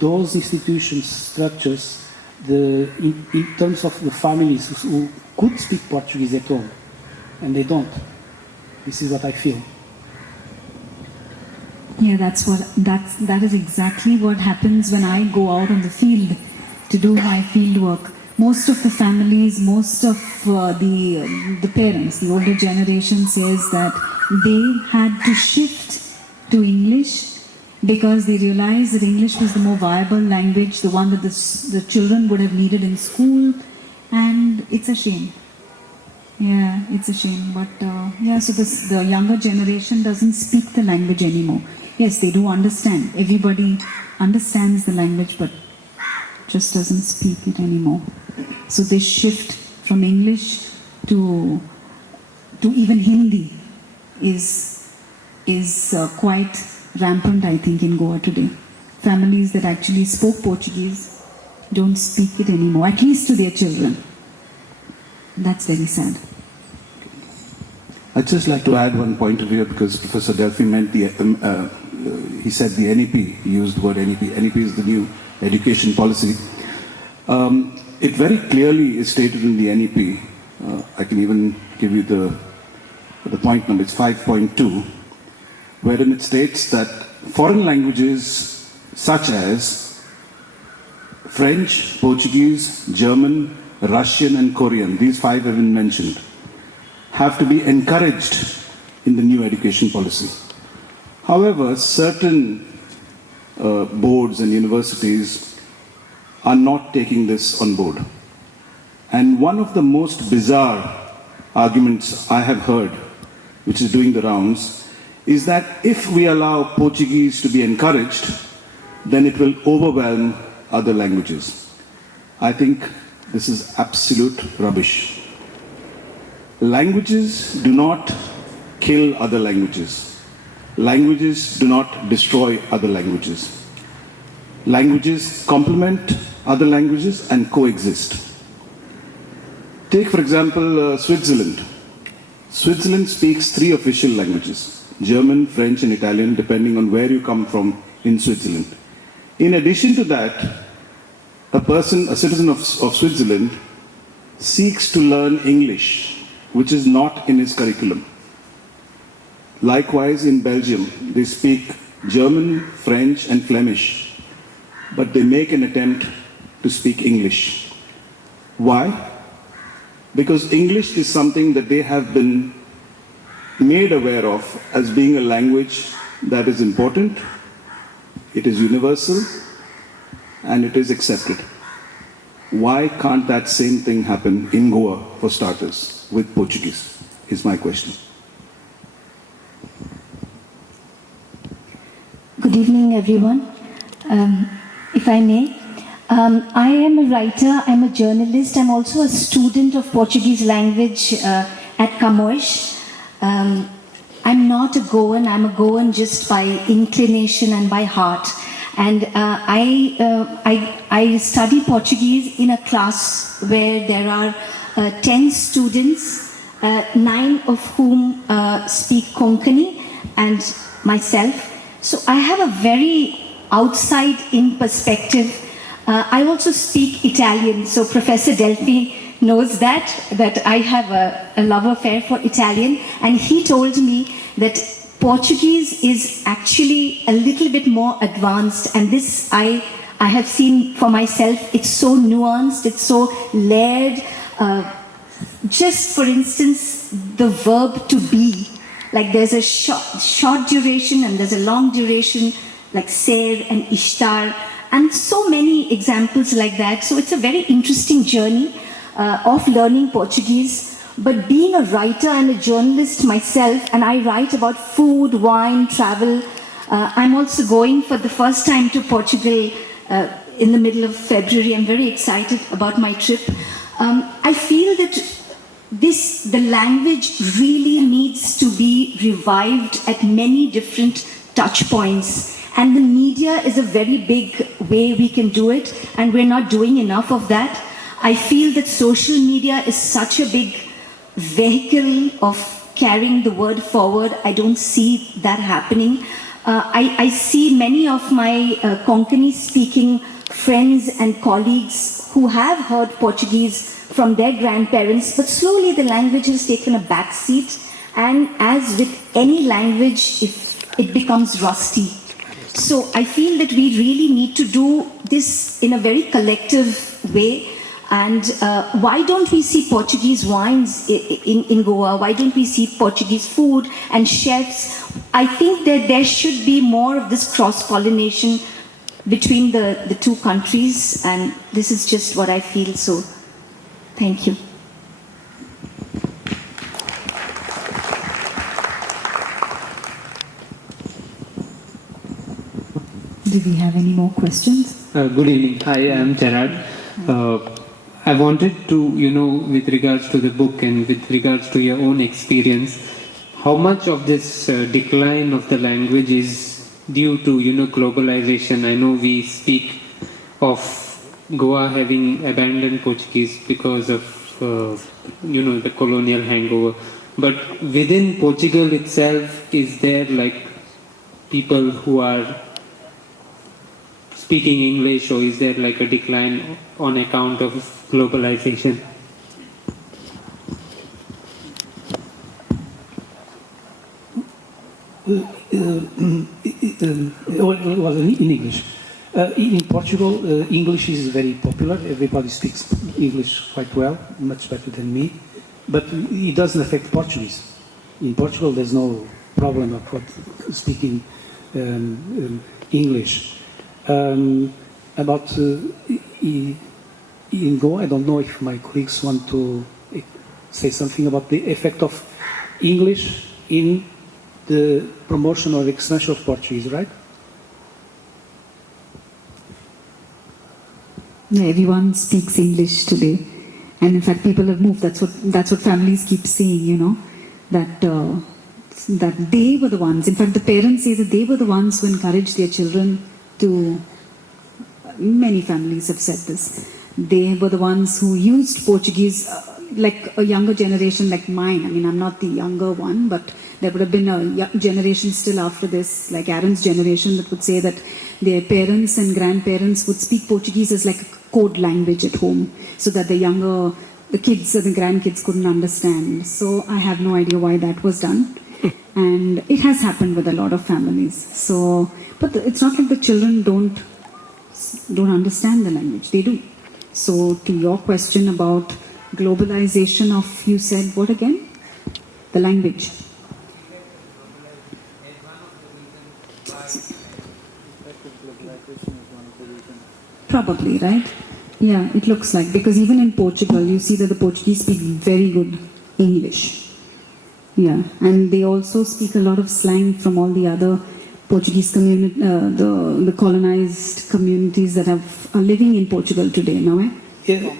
Those institutions, structures, in terms of the families who could speak Portuguese at home, and they don't. This is what I feel. Yeah, that is exactly what happens when I go out on the field to do my field work. Most of the families, most of the parents, the older generation says that they had to shift to English because they realized that English was the more viable language, the one that the children would have needed in school, and it's a shame. Yeah, it's a shame. But so the younger generation doesn't speak the language anymore. Yes, they do understand. Everybody understands the language, but just doesn't speak it anymore. So this shift from English to even Hindi is quite rampant, I think, in Goa today. Families that actually spoke Portuguese don't speak it anymore, at least to their children. That's very sad. I'd just like to add one point of view, because Professor Delphi meant he said the NEP, he used the word NEP. NEP is the new education policy. It very clearly is stated in the NEP. I can even give you the point number, it's 5.2, wherein it states that foreign languages such as French, Portuguese, German, Russian, and Korean, these 5 have been mentioned, have to be encouraged in the new education policy. However, certain boards and universities are not taking this on board. And one of the most bizarre arguments I have heard, which is doing the rounds, is that if we allow Portuguese to be encouraged, then it will overwhelm other languages. I think this is absolute rubbish. Languages do not kill other languages. Languages do not destroy other languages. Languages complement other languages and coexist. Take, for example, Switzerland. Switzerland speaks 3 official languages: German, French, and Italian, depending on where you come from in Switzerland. In addition to that, a citizen of Switzerland, seeks to learn English, which is not in his curriculum. Likewise, in Belgium, they speak German, French, and Flemish, but they make an attempt to speak English. Why? Because English is something that they have been made aware of as being a language that is important, it is universal, and it is accepted. Why can't that same thing happen in Goa, for starters, with Portuguese, is my question. Good evening, everyone. If I may, I am a writer, I'm a journalist, I'm also a student of Portuguese language at Camões. I'm not a Goan, I'm a Goan just by inclination and by heart. And I study Portuguese in a class where there are 10 students, 9 of whom speak Konkani, and myself. So I have a very outside-in perspective. I also speak Italian, so Professor Delphi knows that I have a love affair for Italian, and he told me that Portuguese is actually a little bit more advanced, and this I have seen for myself. It's so nuanced, it's so layered. Just for instance, the verb to be, like there's a short duration and there's a long duration, like ser and ishtar, and so many examples like that. So it's a very interesting journey of learning Portuguese. But being a writer and a journalist myself, and I write about food, wine, travel. I'm also going for the first time to Portugal in the middle of February. I'm very excited about my trip. I feel that the language really needs to be revived at many different touch points. And the media is a very big way we can do it, and we're not doing enough of that. I feel that social media is such a big vehicle of carrying the word forward. I don't see that happening. I see many of my Konkani speaking friends and colleagues who have heard Portuguese from their grandparents, but slowly the language has taken a back seat, and as with any language, it becomes rusty. So I feel that we really need to do this in a very collective way. And why don't we see Portuguese wines in Goa? Why don't we see Portuguese food and chefs? I think that there should be more of this cross-pollination between the two countries, and this is just what I feel. So, thank you. Do we have any more questions? Good evening. Hi, I'm Gerard. I wanted to, with regards to the book and with regards to your own experience, how much of this decline of the language is due to, globalization? I know we speak of Goa having abandoned Portuguese because of, the colonial hangover. But within Portugal itself, is there like people who are speaking English, or is there like a decline on account of globalization? It was in English. In Portugal, Portugal, English is very popular. Everybody speaks English quite well, much better than me. But it doesn't affect Portuguese. In Portugal, there's no problem of speaking English. About in Goa, I don't know if my colleagues want to say something about the effect of English in the promotion or extension of Portuguese, right? Yeah, everyone speaks English today, and in fact, people have moved. That's what families keep saying. You know, that they were the ones. In fact, the parents say that they were the ones who encouraged their children to. Many families have said this. They were the ones who used Portuguese, like a younger generation like mine. I mean, I'm not the younger one, but there would have been a generation still after this, like Aaron's generation, that would say that their parents and grandparents would speak Portuguese as like a code language at home, so that the kids and the grandkids couldn't understand. So I have no idea why that was done. And it has happened with a lot of families. So, but it's not like the children don't understand the language. They do. So to your question about globalization of, you said what again? The language. Probably, right? Yeah, it looks like, because even in Portugal, you see that the Portuguese speak very good English. Yeah, and they also speak a lot of slang from all the other Portuguese community, the colonized communities that are living in Portugal today now. Yeah.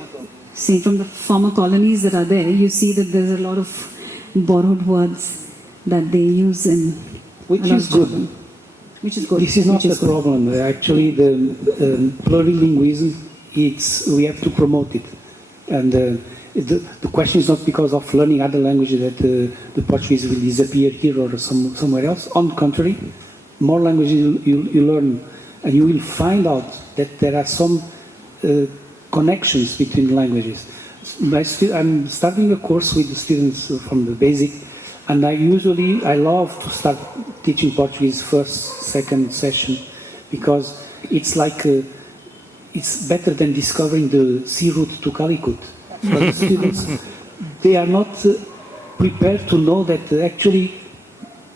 See, from the former colonies that are there, you see that there's a lot of borrowed words that they use in. Which is good. Which is good. This is not the problem. Actually, the plurilingualism, we have to promote it. And the question is not because of learning other languages that the Portuguese will disappear here or somewhere else. On the contrary, more languages you learn, and you will find out that there are some connections between languages. I'm starting a course with the students from the basic, and I love to start teaching Portuguese first, second session, because it's like it's better than discovering the sea route to Calicut. But the students, they are not prepared to know that actually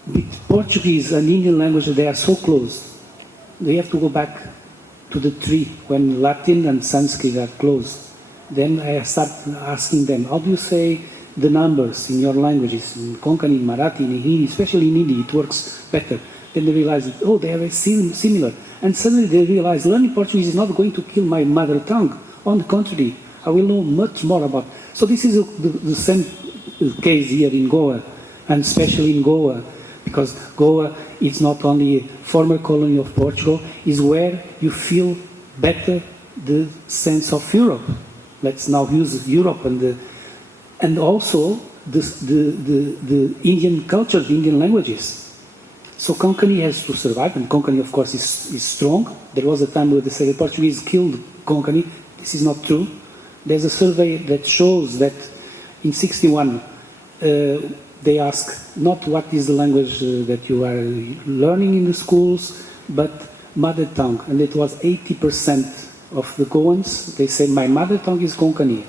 with Portuguese and Indian language, they are so close. They have to go back to the tree when Latin and Sanskrit are close. Then I start asking them, how do you say the numbers in your languages, in Konkani, in Marathi, in Hindi, especially in Hindi, it works better. Then they realize, oh, they are similar. And suddenly they realize learning Portuguese is not going to kill my mother tongue. On the contrary, I will know much more about. So this is the same case here in Goa, and especially in Goa, because Goa is not only a former colony of Portugal, is where you feel better the sense of Europe. Let's now use Europe and also the Indian culture, the Indian languages. So Konkani has to survive, and Konkani, of course, is strong. There was a time where they say the Portuguese killed Konkani. This is not true. There's a survey that shows that in '61, they ask not what is the language that you are learning in the schools, but mother tongue. And it was 80% of the Goans, they say, my mother tongue is Konkani.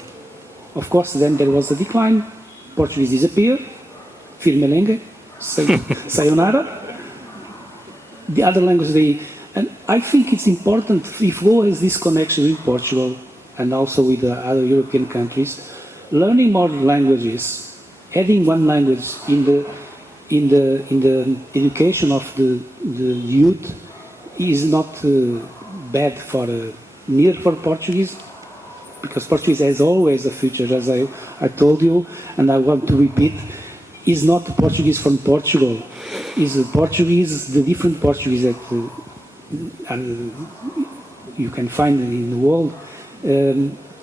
Of course, then there was a decline. Portuguese disappeared. Firmelenge, sayonara. The other language, and I think it's important, if Goa has this connection with Portugal and also with the other European countries, learning more languages, adding one language in the education of the youth is not bad near for Portuguese, because Portuguese has always a future, as I told you, and I want to repeat, is not Portuguese from Portugal, is Portuguese, the different Portuguese that you can find in the world,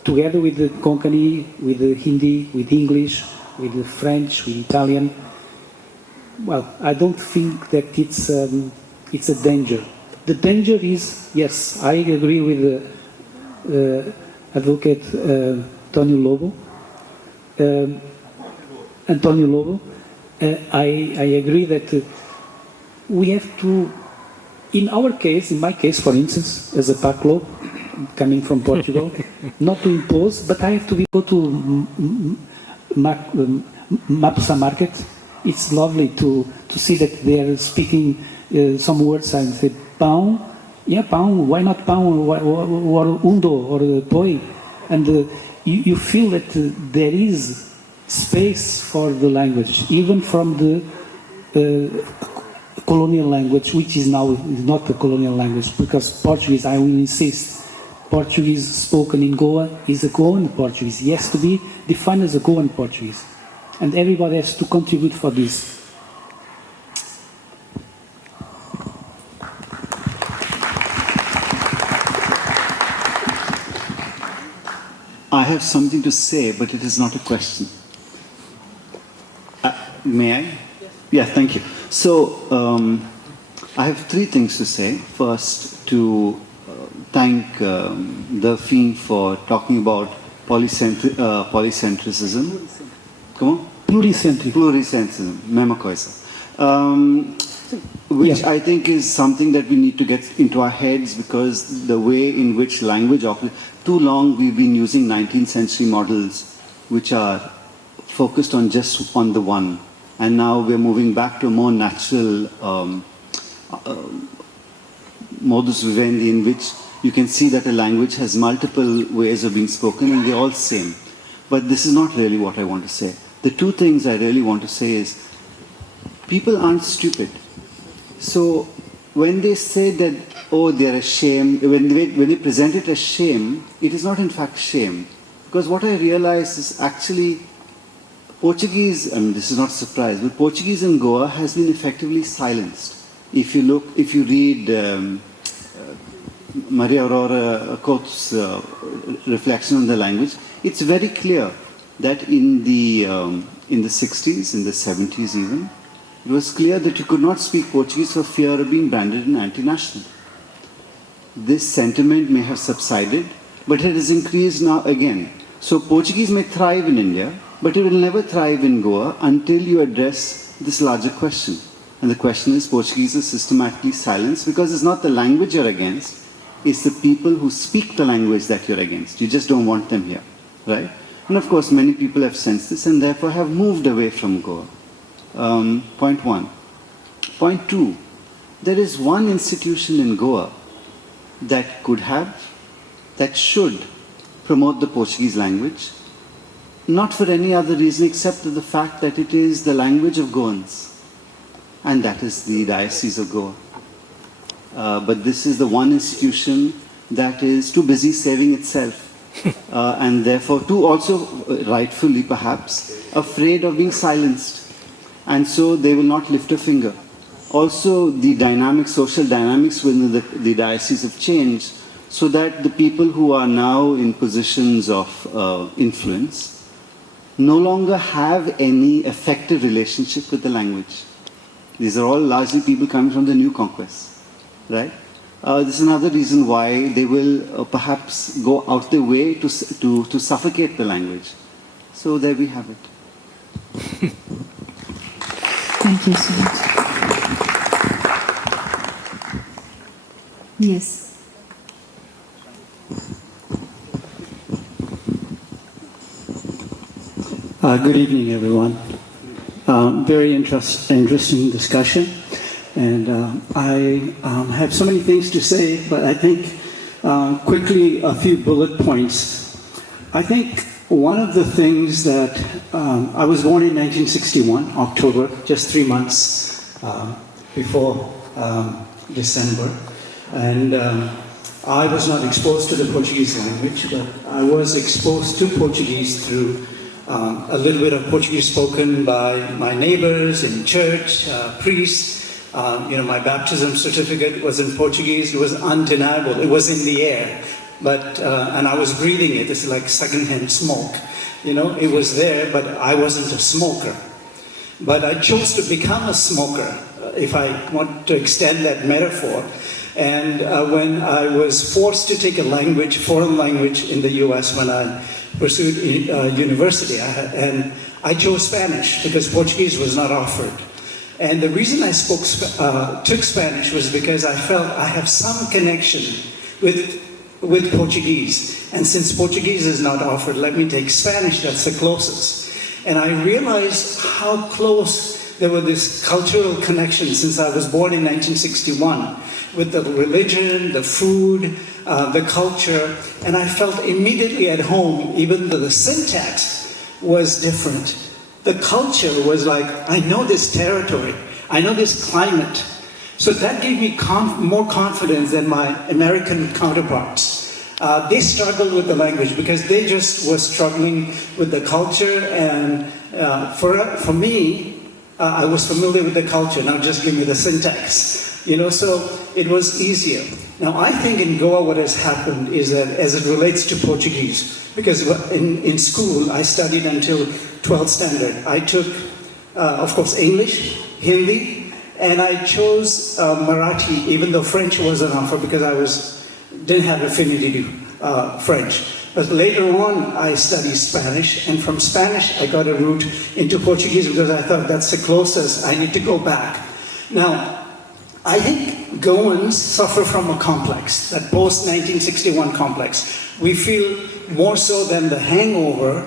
together with the Konkani, with the Hindi, with English, with the French, with Italian. Well, I don't think that it's a danger. The danger is, yes, I agree with the advocate António Lobo. I agree that we have to in our case, in my case, for instance, as a Paclo, coming from Portugal, not to impose, but I have to go to Mapsa Market. It's lovely to see that they are speaking some words. I say, pão, yeah, pão, why not pão, or undo, or poi? And you feel that there is space for the language, even from the colonial language, which is now not a colonial language, because Portuguese, I will insist, Portuguese spoken in Goa is a Goan Portuguese. It has to be defined as a Goan Portuguese. And everybody has to contribute for this. I have something to say, but it is not a question. May I? Yes. Yeah, thank you. So, I have three things to say. First, to thank Delphine for talking about polycentricism. Come on? Pluricentrism, mesma coisa. Which I think is something that we need to get into our heads, because the way in which language operates, too long we've been using 19th century models which are focused on just on the one. And now we're moving back to a more natural modus vivendi, in which you can see that a language has multiple ways of being spoken and they're all same. But this is not really what I want to say. The two things I really want to say is, people aren't stupid. So when they say that, oh, they're ashamed, when they present it as shame, it is not in fact shame. Because what I realize is actually Portuguese, and this is not a surprise, but Portuguese in Goa has been effectively silenced. If you read Maria Aurora Couto's reflection on the language, it's very clear that in the 60s, in the 70s even, it was clear that you could not speak Portuguese for fear of being branded an anti-national. This sentiment may have subsided, but it has increased now again. So Portuguese may thrive in India, but it will never thrive in Goa until you address this larger question. And the question is, Portuguese is systematically silenced because it's not the language you're against, it's the people who speak the language that you're against. You just don't want them here, right? And of course, many people have sensed this and therefore have moved away from Goa. Point one. Point two, there is one institution in Goa that could have, that should promote the Portuguese language, not for any other reason except for the fact that it is the language of Goans, and that is the Diocese of Goa. But this is the one institution that is too busy saving itself, and therefore too also, rightfully perhaps, afraid of being silenced. And so they will not lift a finger. Also, the social dynamics within the diocese have changed, so that the people who are now in positions of influence no longer have any effective relationship with the language. These are all largely people coming from the new conquest, right? This is another reason why they will perhaps go out their way to suffocate the language. So there we have it. Thank you so much. Yes. Good evening, everyone. Very interesting discussion. And I have so many things to say, but I think quickly a few bullet points. I think one of the things that, I was born in 1961, October, just 3 months before December. And I was not exposed to the Portuguese language, but I was exposed to Portuguese through a little bit of Portuguese spoken by my neighbors in church, priests. My baptism certificate was in Portuguese. It was undeniable. It was in the air. But, and I was breathing it. It's like secondhand smoke. It was there, but I wasn't a smoker. But I chose to become a smoker, if I want to extend that metaphor. And when I was forced to take a foreign language in the US when I pursued university, and I chose Spanish because Portuguese was not offered. And the reason I took Spanish was because I felt I have some connection with Portuguese. And since Portuguese is not offered, let me take Spanish, that's the closest. And I realized how close there were this cultural connection since I was born in 1961 with the religion, the food, the culture, and I felt immediately at home, even though the syntax was different. The culture was like, I know this territory, I know this climate. So that gave me more confidence than my American counterparts. They struggled with the language because they just were struggling with the culture, and for me, I was familiar with the culture, now just give me the syntax. So it was easier. Now I think in Goa what has happened is that as it relates to Portuguese, because in school I studied until 12th standard. I took, of course, English, Hindi, and I chose Marathi, even though French wasn't offered because I didn't have affinity to French. But later on, I studied Spanish, and from Spanish, I got a route into Portuguese because I thought that's the closest. I need to go back. Now, I think Goans suffer from a complex, that post-1961 complex. We feel more so than the hangover,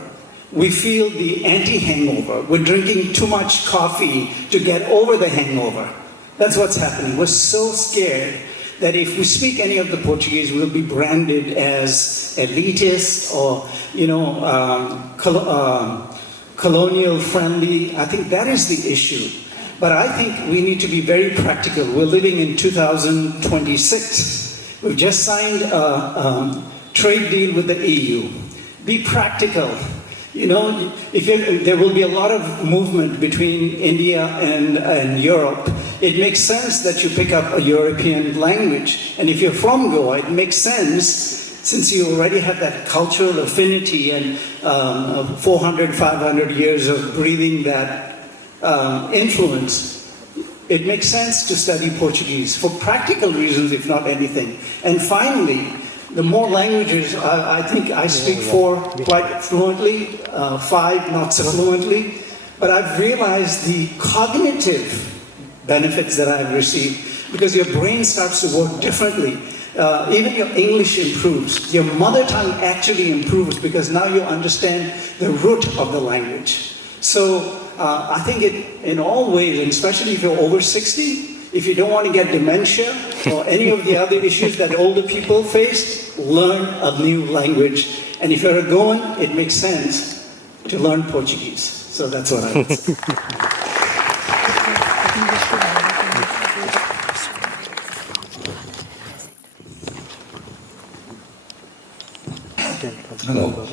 we feel the anti-hangover. We're drinking too much coffee to get over the hangover. That's what's happening. We're so scared that if we speak any of the Portuguese, we'll be branded as elitist or, colonial friendly. I think that is the issue. But I think we need to be very practical. We're living in 2026. We've just signed a trade deal with the EU. Be practical. There will be a lot of movement between India and Europe. It makes sense that you pick up a European language. And if you're from Goa, it makes sense, since you already have that cultural affinity and 400, 500 years of breathing that influence, it makes sense to study Portuguese for practical reasons, if not anything. And finally, the more languages, I think I speak 4 quite fluently, 5 not so fluently, but I've realized the cognitive benefits that I've received, because your brain starts to work differently. Even your English improves. Your mother tongue actually improves because now you understand the root of the language. So I think in all ways, and especially if you're over 60, if you don't want to get dementia or any of the other issues that older people face, learn a new language. And if you're a Goan, it makes sense to learn Portuguese. So that's what I would say. Hello.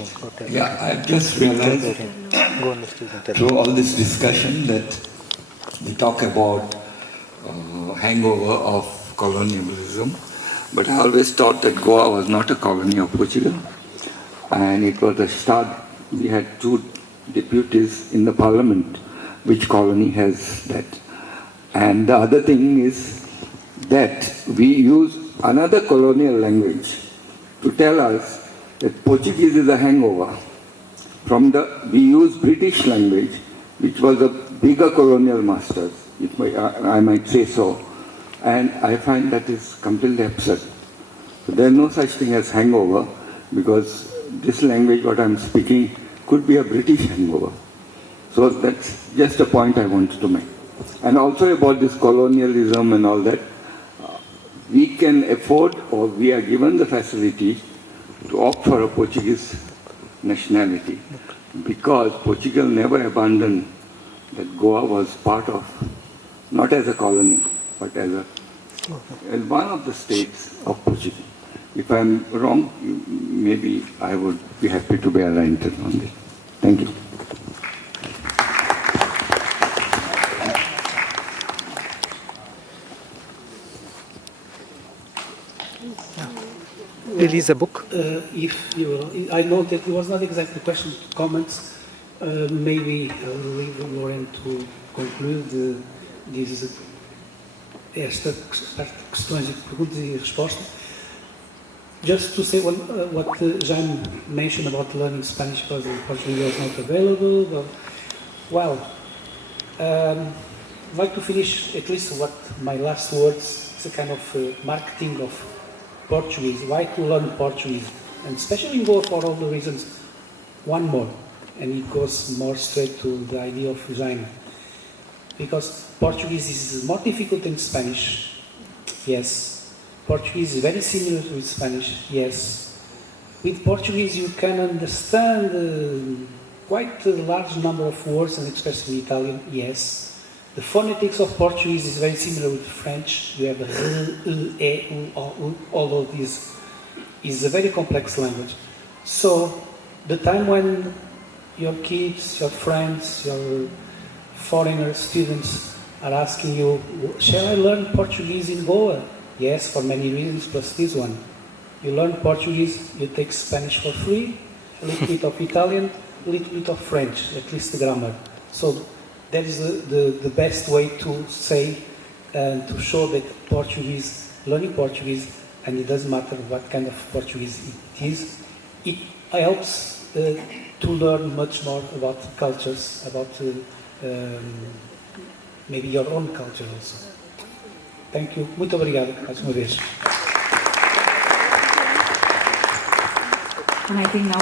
Yeah, I've just realized through all this discussion that we talk about hangover of colonialism, but I always thought that Goa was not a colony of Portugal, and it was a start. We had 2 deputies in the parliament. Which colony has that? And the other thing is that we use another colonial language to tell us that Portuguese is a hangover. We use British language, which was a bigger colonial masters, if I might say so. And I find that is completely absurd. So there is no such thing as hangover, because this language, what I'm speaking, could be a British hangover. So that's just a point I wanted to make. And also about this colonialism and all that, we can afford, or we are given the facility to opt for a Portuguese nationality, because Portugal never abandoned that Goa was part of, not as a colony, but as one of the states of Portugal. If I'm wrong, maybe I would be happy to be aligned on this. Thank you. Release a book? I know that it was not exactly question, comments. Maybe I'll leave Lauren to conclude esta questões de perguntas e respostas. Just to say what Jean mentioned about learning Spanish because Portuguese was not available. Well, I'd like to finish at least what my last words. It's a kind of marketing of Portuguese. Why to learn Portuguese? And especially in Goa for all the reasons. One more, and it goes more straight to the idea of design. Because Portuguese is more difficult than Spanish. Yes. Portuguese is very similar with Spanish. Yes. With Portuguese you can understand quite a large number of words, and especially Italian. Yes. The phonetics of Portuguese is very similar with French. You have all of these. It's a very complex language. So the time when your kids, your friends, your foreigner students are asking you, shall I learn Portuguese in Goa? Yes, for many reasons, plus this one. You learn Portuguese, you take Spanish for free, a little bit of Italian, a little bit of French, at least the grammar. So that is the best way to say and to show that learning Portuguese, and it doesn't matter what kind of Portuguese it is, it helps to learn much more about cultures, about maybe your own culture also. Thank you. Muito obrigado, mais uma vez. And I think now